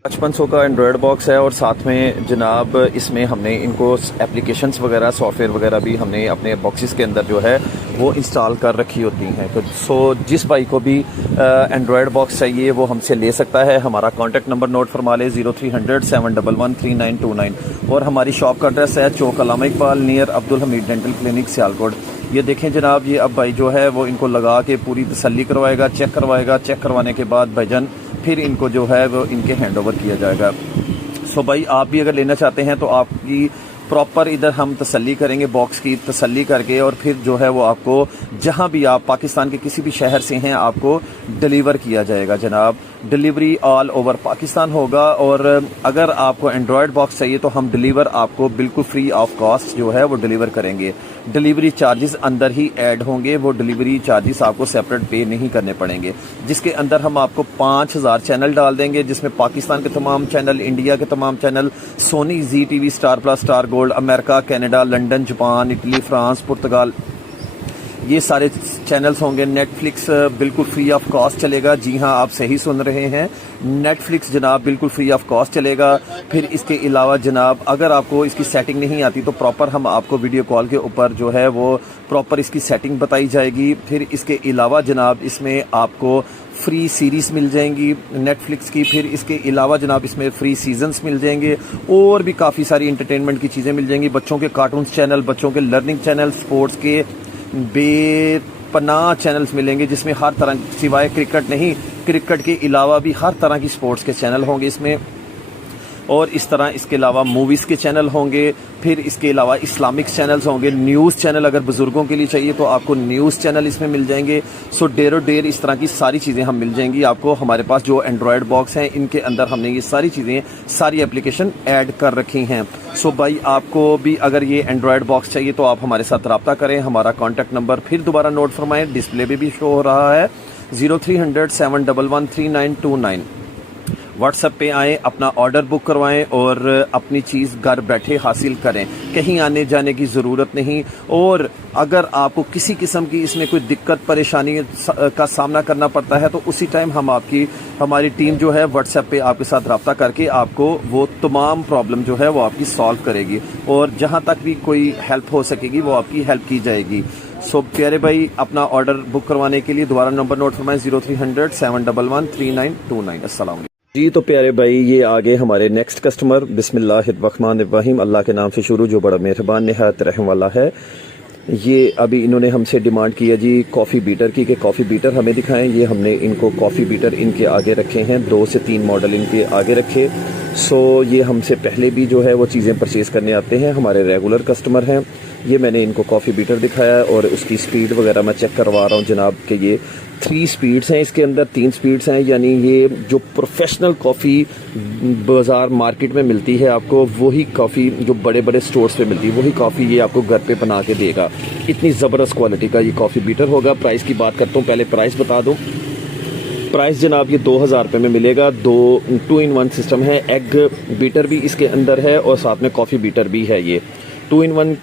5500 का एंड्रॉयड बॉक्स है। और साथ में जनाब इसमें हमने इनको एप्लीकेशंस वगैरह, सॉफ्टवेयर वगैरह भी हमने अपने बॉक्सेस के अंदर जो है वो इंस्टॉल कर रखी होती हैं। तो सो जिस भाई को भी एंड्रॉयड बॉक्स चाहिए वो हमसे ले सकता है। हमारा कॉन्टैक्ट नंबर नोट फरमा ले 0300 711 3929 और हमारी शॉप का एड्रेस है Chowk Allama Iqbal near Abdul Hameed dental clinic Sialkot. ये देखें जनाब, ये अब भाई जो है वो इनको लगा के पूरी तसल्ली करवाएगा, चेक करवाएगा। चेक करवाने के बाद भाईजान फिर इनको जो है वो इनके हैंड ओवर किया जाएगा। सो भाई आप भी अगर लेना चाहते हैं तो आपकी प्रॉपर इधर हम तसल्ली करेंगे, बॉक्स की तसल्ली करके, और फिर जो है वो आपको जहां भी आप पाकिस्तान के किसी भी शहर से हैं आपको डिलीवर किया जाएगा जनाब। डिलीवरी ऑल ओवर पाकिस्तान होगा। और अगर आपको एंड्रॉयड बॉक्स चाहिए तो हम डिलीवर आपको बिल्कुल फ्री ऑफ कॉस्ट जो है वो डिलीवर करेंगे। डिलीवरी चार्जेस अंदर ही ऐड होंगे, वो डिलीवरी चार्जेस आपको सेपरेट पे नहीं करने पड़ेंगे। जिसके अंदर हम आपको 5000 चैनल डाल देंगे, जिसमें पाकिस्तान के तमाम चैनल, इंडिया के तमाम channel, Sony, Zee TV, Star Plus, Star Gold, America, Canada, London, Japan, Italy, France, Portugal, ये सारे चैनल्स होंगे। नेटफ्लिक्स बिल्कुल फ्री ऑफ कॉस्ट चलेगा। जी हाँ, आप सही सुन रहे हैं, नेटफ्लिक्स जनाब बिल्कुल फ्री ऑफ कॉस्ट चलेगा। फिर इसके अलावा जनाब अगर आपको इसकी सेटिंग नहीं आती तो प्रॉपर हम आपको वीडियो कॉल के ऊपर जो है वो प्रॉपर इसकी सेटिंग बताई जाएगी। फिर इसके अलावा जनाब इसमें आपको फ्री सीरीज़ मिल जाएंगी नेटफ्लिक्स की। फिर इसके अलावा जनाब इसमें फ्री सीजन्स मिल जाएंगे और भी काफ़ी सारी इंटरटेनमेंट की चीज़ें मिल जाएंगी। बच्चों के कार्टून्स चैनल, बच्चों के लर्निंग चैनल, स्पोर्ट्स के बेपनाह चैनल्स मिलेंगे, जिसमें हर तरह, सिवाय क्रिकेट नहीं, क्रिकेट के अलावा भी हर तरह की स्पोर्ट्स के चैनल होंगे इसमें। और इस तरह इसके अलावा मूवीज़ के चैनल होंगे। फिर इसके अलावा इस्लामिक चैनल्स होंगे, न्यूज़ चैनल अगर बुज़ुर्गों के लिए चाहिए तो आपको न्यूज़ चैनल इसमें मिल जाएंगे। सो डेरो डेर इस तरह की सारी चीज़ें हम मिल जाएंगी आपको। हमारे पास जो एंड्रॉयड बॉक्स हैं इनके अंदर हमने ये सारी चीज़ें, सारी एप्लीकेशन ऐड कर रखी हैं। सो भाई आपको भी अगर ये एंड्रॉयड बॉक्स चाहिए तो आप हमारे साथ रब्ता करें। हमारा कॉन्टैक्ट नंबर फिर दोबारा नोट फरमाएं, डिस्प्ले पे भी शो हो रहा है 0300 711 3929। व्हाट्सएप पे आएँ, अपना ऑर्डर बुक करवाएं और अपनी चीज़ घर बैठे हासिल करें, कहीं आने जाने की ज़रूरत नहीं। और अगर आपको किसी किस्म की इसमें कोई दिक्कत परेशानी का सामना करना पड़ता है तो उसी टाइम हमारी टीम जो है व्हाट्सएप पे आपके साथ रब्ता करके आपको वो तमाम प्रॉब्लम जो है वो आपकी सॉल्व करेगी और जहाँ तक भी कोई हेल्प हो सकेगी वो आपकी हेल्प की जाएगी। सो प्यारे भाई, अपना ऑर्डर बुक करवाने के लिए दोबारा नंबर नोट फरमाएं 0300 711 3929। अस्सलाम जी। तो प्यारे भाई, ये आगे हमारे नेक्स्ट कस्टमर, बिस्मिल्लाहिर्रहमानिर्रहीम, अल्लाह के नाम से शुरू जो बड़ा मेहरबान निहायत रहम वाला है। ये अभी इन्होंने हमसे डिमांड की है जी कॉफ़ी बीटर की, कि कॉफ़ी बीटर हमें दिखाएं। ये हमने इनको कॉफ़ी बीटर इनके आगे रखे हैं, 2 से 3 मॉडल इनके आगे रखे। सो ये हमसे पहले भी जो है वो चीज़ें परचेज़ करने आते हैं, हमारे रेगुलर कस्टमर हैं। ये मैंने इनको कॉफ़ी बीटर दिखाया है और उसकी स्पीड वगैरह मैं चेक करवा रहा हूँ जनाब कि ये 3 स्पीड्स हैं, इसके अंदर 3 स्पीड्स हैं। यानी ये जो प्रोफेशनल कॉफ़ी बाज़ार मार्केट में मिलती है आपको, वही कॉफ़ी जो बड़े बड़े स्टोर्स पे मिलती है वही कॉफ़ी ये आपको घर पे बना के देगा। इतनी ज़बरदस्त क्वालिटी का ये कॉफ़ी बीटर होगा। प्राइस की बात करता हूँ, पहले प्राइस बता दूँ। प्राइस जनाब ये 2000 रुपये में मिलेगा। 2 in 1 सिस्टम है, एग बीटर भी इसके अंदर है और साथ में कॉफ़ी बीटर भी है। ये 2 in 1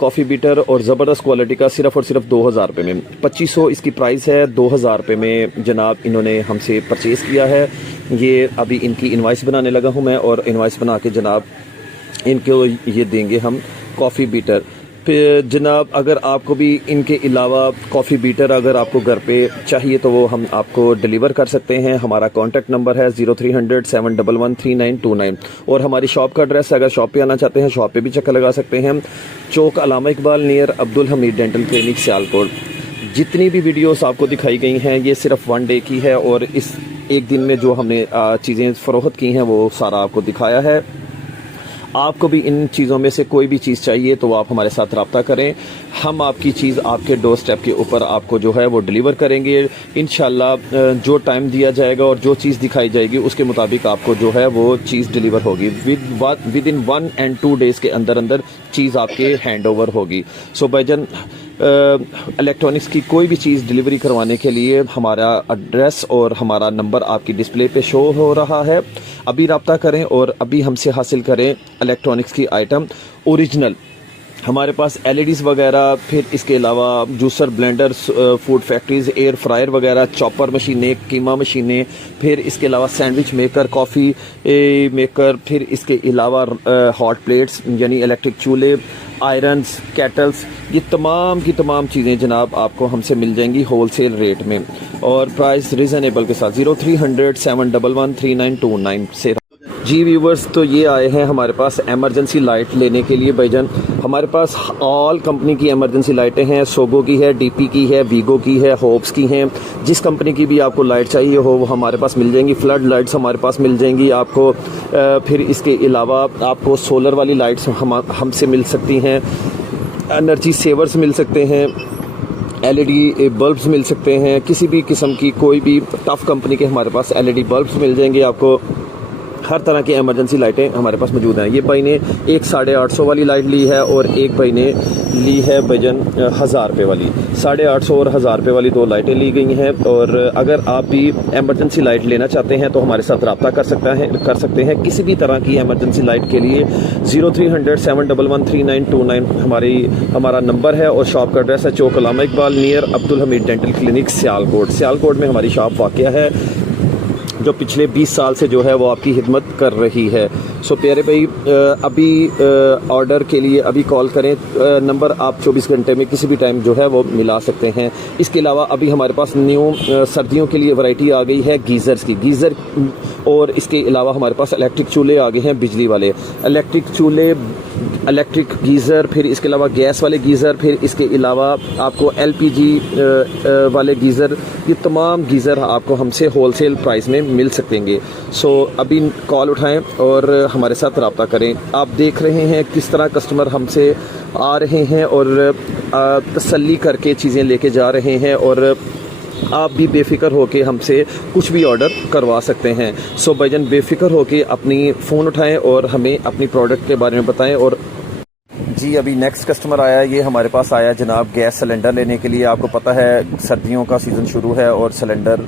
कॉफ़ी बीटर और ज़बरदस्त क्वालिटी का सिर्फ और सिर्फ 2000 रुपये में, 2500 इसकी प्राइस है। 2000 रुपये में जनाब इन्होंने हमसे परचेज़ किया है। ये अभी इनकी इनवाइस बनाने लगा हूँ मैं और इनवाइस बना के जनाब इनको ये देंगे हम कॉफ़ी बीटर। फिर जनाब अगर आपको भी इनके अलावा कॉफ़ी बीटर अगर आपको घर पे चाहिए तो वो हम आपको डिलीवर कर सकते हैं। हमारा कॉन्टैक्ट नंबर है 0300 711 3929 और हमारी शॉप का एड्रेस, अगर शॉप पे आना चाहते हैं शॉप पे भी चक्कर लगा सकते हैं, Chowk Allama Iqbal near Abdul Hameed dental clinic Sialkot. जितनी भी वीडियोस आपको दिखाई गई हैं ये सिर्फ 1 डे की है और इस एक दिन में जो हमने चीज़ें फ़रोख्त की हैं वो सारा आपको दिखाया है। आपको भी इन चीज़ों में से कोई भी चीज़ चाहिए तो आप हमारे साथ रब्ता करें, हम आपकी चीज़ आपके डोर स्टेप के ऊपर आपको जो है वो डिलीवर करेंगे इंशाल्लाह। जो टाइम दिया जाएगा और जो चीज़ दिखाई जाएगी उसके मुताबिक आपको जो है वो चीज़ डिलीवर होगी। विद इन 1 and 2 days के अंदर अंदर चीज़ आपके हैंड ओवर होगी। सो भाईजान, इलेक्ट्रॉनिक्स की कोई भी चीज़ डिलीवरी करवाने के लिए हमारा एड्रेस और हमारा नंबर आपकी डिस्प्ले पे शो हो रहा है। अभी रब्ता करें और अभी हमसे हासिल करें इलेक्ट्रॉनिक्स की आइटम ओरिजिनल। हमारे पास LEDs वगैरह, फिर इसके अलावा juicer, blenders, food factories, air fryer वगैरह, चॉपर मशीनें, कीमा मशीनें, फिर इसके अलावा सैंडविच मेकर, कॉफ़ी मेकर, फिर इसके अलावा हॉट प्लेट्स यानी इलेक्ट्रिक चूल्हे, आयरन्स, केटल्स, ये तमाम की तमाम चीज़ें जनाब आपको हमसे मिल जाएंगी होलसेल रेट में और प्राइस रिजनेबल के साथ। 0300 711 3929 से। जी व्यूवर्स, तो ये आए हैं हमारे पास एमरजेंसी लाइट लेने के लिए भाईजान। हमारे पास ऑल कंपनी की एमरजेंसी लाइटें हैं, सोगो की है, डीपी की है, वीगो की है, होप्स की हैं। जिस कंपनी की भी आपको लाइट चाहिए हो वो हमारे पास मिल जाएंगी। फ्लड लाइट्स हमारे पास मिल जाएंगी आपको। फिर इसके अलावा आपको सोलर वाली लाइट्स हमसे मिल सकती हैं, एनर्जी सेवर्स मिल सकते हैं, एलईडी बल्ब्स मिल सकते हैं। किसी भी किस्म की कोई भी टफ कंपनी के हमारे पास एलईडी बल्ब्स मिल जाएंगे आपको। हर तरह की एमरजेंसी लाइटें हमारे पास मौजूद हैं। ये भाई ने एक 850 वाली लाइट ली है और एक भाई ने ली है भाईजान 1000 रुपये वाली। 850 और 1000 रुपये वाली 2 लाइटें ली गई हैं। और अगर आप भी एमरजेंसी लाइट लेना चाहते हैं तो हमारे साथ रब्ता कर सकते हैं किसी भी तरह की एमरजेंसी लाइट के लिए। 0300 711 3929 हमारा नंबर है और शॉप का एड्रेस है Chowk Allama Iqbal near Abdul Hameed dental clinic Sialkot में हमारी शॉप वाक़या है, जो पिछले 20 साल से जो है वो आपकी खिदमत कर रही है। सो प्यारे भाई, अभी ऑर्डर के लिए अभी कॉल करें। नंबर आप 24 घंटे में किसी भी टाइम जो है वो मिला सकते हैं। इसके अलावा अभी हमारे पास न्यू सर्दियों के लिए वैरायटी आ गई है गीज़र्स की, गीज़र। और इसके अलावा हमारे पास इलेक्ट्रिक चूल्हे आ गए हैं, बिजली वाले इलेक्ट्रिक चूल्हे, इलेक्ट्रिक गीज़र, फिर इसके अलावा गैस वाले गीज़र, फिर इसके अलावा आपको एलपीजी वाले गीज़र। ये तमाम गीज़र आपको हमसे होलसेल प्राइस में मिल सकेंगे। सो अभी कॉल उठाएं और हमारे साथ रब्ता करें। आप देख रहे हैं किस तरह कस्टमर हमसे आ रहे हैं और तसल्ली करके चीज़ें लेके जा रहे हैं और आप भी बेफिक्र होके हमसे कुछ भी ऑर्डर करवा सकते हैं। सो भाईजान बेफिक्र होके अपनी फ़ोन उठाएं और हमें अपनी प्रोडक्ट के बारे में बताएं। और जी अभी नेक्स्ट कस्टमर आया है, ये हमारे पास आया जनाब गैस सिलेंडर लेने के लिए। आपको पता है सर्दियों का सीज़न शुरू है और सिलेंडर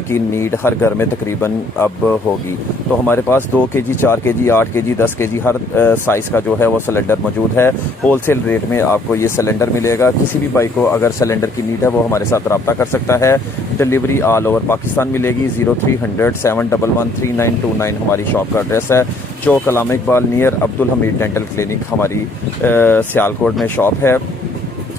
की नीड हर घर में तकरीबन अब होगी। तो हमारे पास 2 केजी, 4 केजी, 8 केजी, 10 केजी हर साइज़ का जो है वो सिलेंडर मौजूद है। होलसेल रेट में आपको ये सिलेंडर मिलेगा। किसी भी भाई को अगर सिलेंडर की नीड है वो हमारे साथ रब्ता कर सकता है। डिलीवरी ऑल ओवर पाकिस्तान मिलेगी। 0300 711 3929 हमारी शॉप का एड्रेस है। Chowk Allama Iqbal near Abdul Hameed dental clinic हमारी सियालकोट में शॉप है।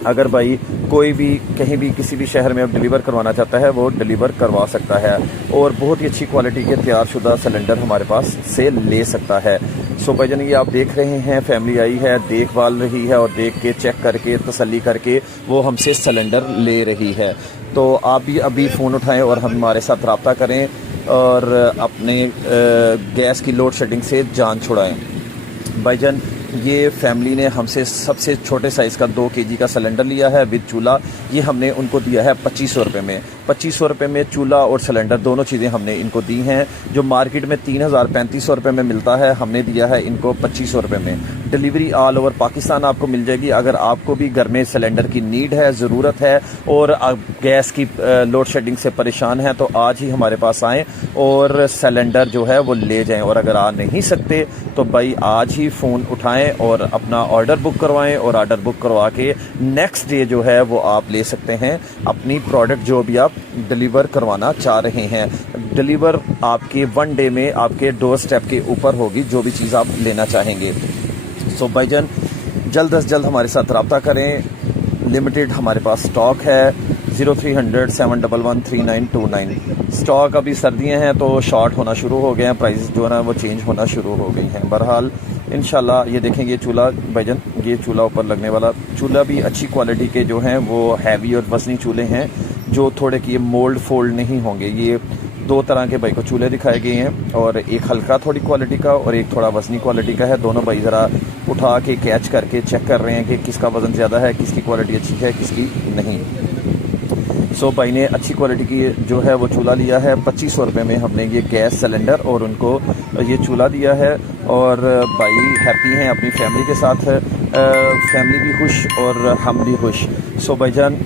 अगर भाई कोई भी कहीं भी किसी भी शहर में अब डिलीवर करवाना चाहता है वो डिलीवर करवा सकता है और बहुत ही अच्छी क्वालिटी के तैयारशुदा सिलेंडर हमारे पास से ले सकता है। सो भाईजान, ये आप देख रहे हैं फैमिली आई है, देखभाल रही है और देख के चेक करके तसल्ली करके वो हमसे सिलेंडर ले रही है। तो आप भी अभी फ़ोन उठाएं और हमारे साथ रब्ता करें और अपने गैस की लोड शेडिंग से जान छुड़ाएं। भाईजान, ये फैमिली ने हमसे सबसे छोटे साइज़ का 2 केजी का सिलेंडर लिया है विद चूल्हा। ये हमने उनको दिया है 2500 रुपये में। 2500 रुपये में चूल्हा और सिलेंडर दोनों चीज़ें हमने इनको दी हैं। जो मार्केट में 3000-3500 रुपये में मिलता है हमने दिया है इनको 2500 रुपये में। डिलीवरी ऑल ओवर पाकिस्तान आपको मिल जाएगी। अगर आपको भी घर में सिलेंडर की नीड है, ज़रूरत है और गैस की लोड शेडिंग से परेशान हैं तो आज ही हमारे पास आएँ और सिलेंडर जो है वो ले जाएँ। और अगर आ नहीं सकते तो भाई आज ही फ़ोन उठाएँ और अपना ऑर्डर बुक करवाएं और ऑर्डर बुक करवा के नेक्स्ट डे जो है वो आप ले सकते हैं अपनी प्रोडक्ट जो भी आप डिलीवर करवाना चाह रहे हैं। डिलीवर आपके 1 डे में आपके डोर स्टेप के ऊपर होगी जो भी चीज़ आप लेना चाहेंगे। सो भाईजान, जल्द अज जल्द हमारे साथ रब्ता करें। लिमिटेड हमारे पास स्टॉक है। 0300 711 3929 स्टॉक। अभी सर्दियाँ हैं तो शॉर्ट होना शुरू हो गए हैं, प्राइस जो है ना वो चेंज होना शुरू हो गई हैं। बहरहाल इंशाल्लाह ये देखें, ये चूल्हा भाईजान, ये चूल्हा ऊपर लगने वाला चूल्हा भी अच्छी क्वालिटी के जो हैं वो हैवी और वज़नी चूल्हे हैं जो थोड़े कि ये मोल्ड फोल्ड नहीं होंगे। ये 2 तरह के भाई को चूल्हे दिखाए गए हैं और एक हल्का थोड़ी क्वालिटी का और एक थोड़ा वज़नी क्वालिटी का है। दोनों भाई ज़रा उठा के कैच करके चेक कर रहे हैं कि किसका वज़न ज़्यादा है, किसकी क्वालिटी अच्छी है, किसकी नहीं। सो भाई ने अच्छी क्वालिटी की जो है वो चूल्हा लिया है। 2500 रुपये में हमने ये गैस सिलेंडर और उनको ये चूल्हा दिया है और भाई हैप्पी हैं अपनी फैमिली के साथ। फैमिली भी खुश और हम भी खुश। सो भाईजान,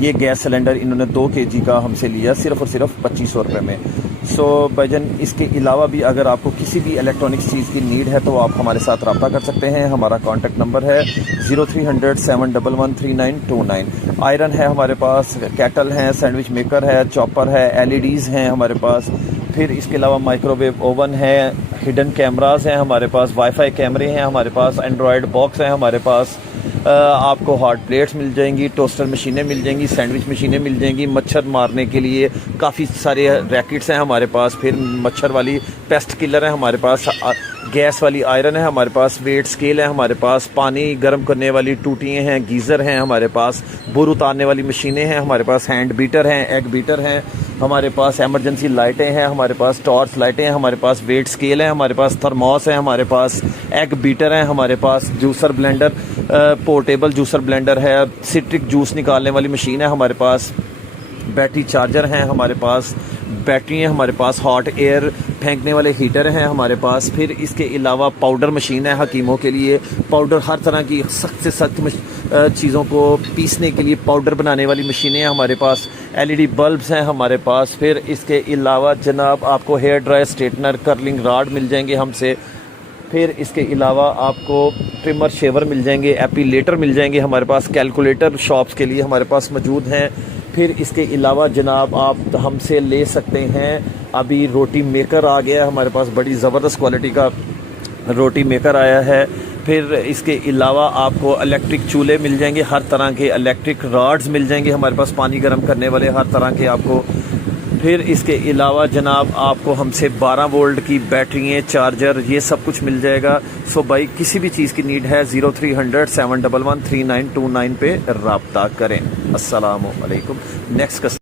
ये गैस सिलेंडर इन्होंने 2 केजी का हमसे लिया सिर्फ़ और सिर्फ 2500 रुपये में। सो भाईजान, इसके अलावा भी अगर आपको किसी भी इलेक्ट्रॉनिक्स चीज़ की नीड है तो आप हमारे साथ रब्ता कर सकते हैं। हमारा कॉन्टैक्ट नंबर है 0300 711 3929। आयरन है हमारे पास, केटल हैं, सैंडविच मेकर है, चॉपर है, एलईडीज़ हैं हमारे पास फिर इसके अलावा माइक्रोवेव ओवन है, हिडन कैमरास हैं हमारे पास, वाईफाई कैमरे हैं हमारे पास, एंड्रॉयड बॉक्स है हमारे पास, आपको हॉट प्लेट्स मिल जाएंगी, टोस्टर मशीनें मिल जाएंगी, सैंडविच मशीनें मिल जाएंगी, मच्छर मारने के लिए काफ़ी सारे रैकेट्स हैं हमारे पास, फिर मच्छर वाली पेस्ट किलर है हमारे पास, गैस वाली आयरन है हमारे पास, वेट स्केल है हमारे पास, पानी गर्म करने वाली टूटियाँ हैं, गीज़र हैं हमारे पास, बुर उतारने वाली मशीनें हैं हमारे पास, हैंड बीटर हैं, एग बीटर हैं हमारे पास, एमरजेंसी लाइटें हैं हमारे पास, टॉर्च लाइटें हैं हमारे पास, वेट स्केल है हमारे पास, थर्मोस है हमारे पास, एग बीटर है हमारे पास, juicer blender, portable juicer blender है, सिट्रिक जूस निकालने वाली मशीन है हमारे पास, बैटरी चार्जर हैं हमारे पास, बैटरी हैं हमारे पास, हॉट एयर फेंकने वाले हीटर हैं हमारे पास, फिर इसके अलावा पाउडर मशीन है हकीमों के लिए, पाउडर हर तरह की सख्त से सख्त चीज़ों को पीसने के लिए पाउडर बनाने वाली मशीनें हैं हमारे पास, एलईडी बल्ब्स हैं हमारे पास, फिर इसके अलावा जनाब आपको hair dryer, straightener, curling rod मिल जाएंगे हमसे, फिर इसके अलावा आपको ट्रिमर शेवर मिल जाएंगे, एपिलेटर मिल जाएंगे हमारे पास, कैलकुलेटर शॉप्स के लिए हमारे पास मौजूद हैं, फिर इसके अलावा जनाब आप हमसे ले सकते हैं, अभी रोटी मेकर आ गया है हमारे पास, बड़ी ज़बरदस्त क्वालिटी का रोटी मेकर आया है, फिर इसके अलावा आपको इलेक्ट्रिक चूल्हे मिल जाएंगे, हर तरह के इलेक्ट्रिक रॉड्स मिल जाएंगे हमारे पास, पानी गर्म करने वाले हर तरह के आपको, फिर इसके अलावा जनाब आपको हमसे 12 वोल्ट की बैटरियाँ, चार्जर, ये सब कुछ मिल जाएगा। सो भाई किसी भी चीज़ की नीड है 0300 711 3929 पे रब्ता करें। अस्सलामु अलैकुम। नेक्स्ट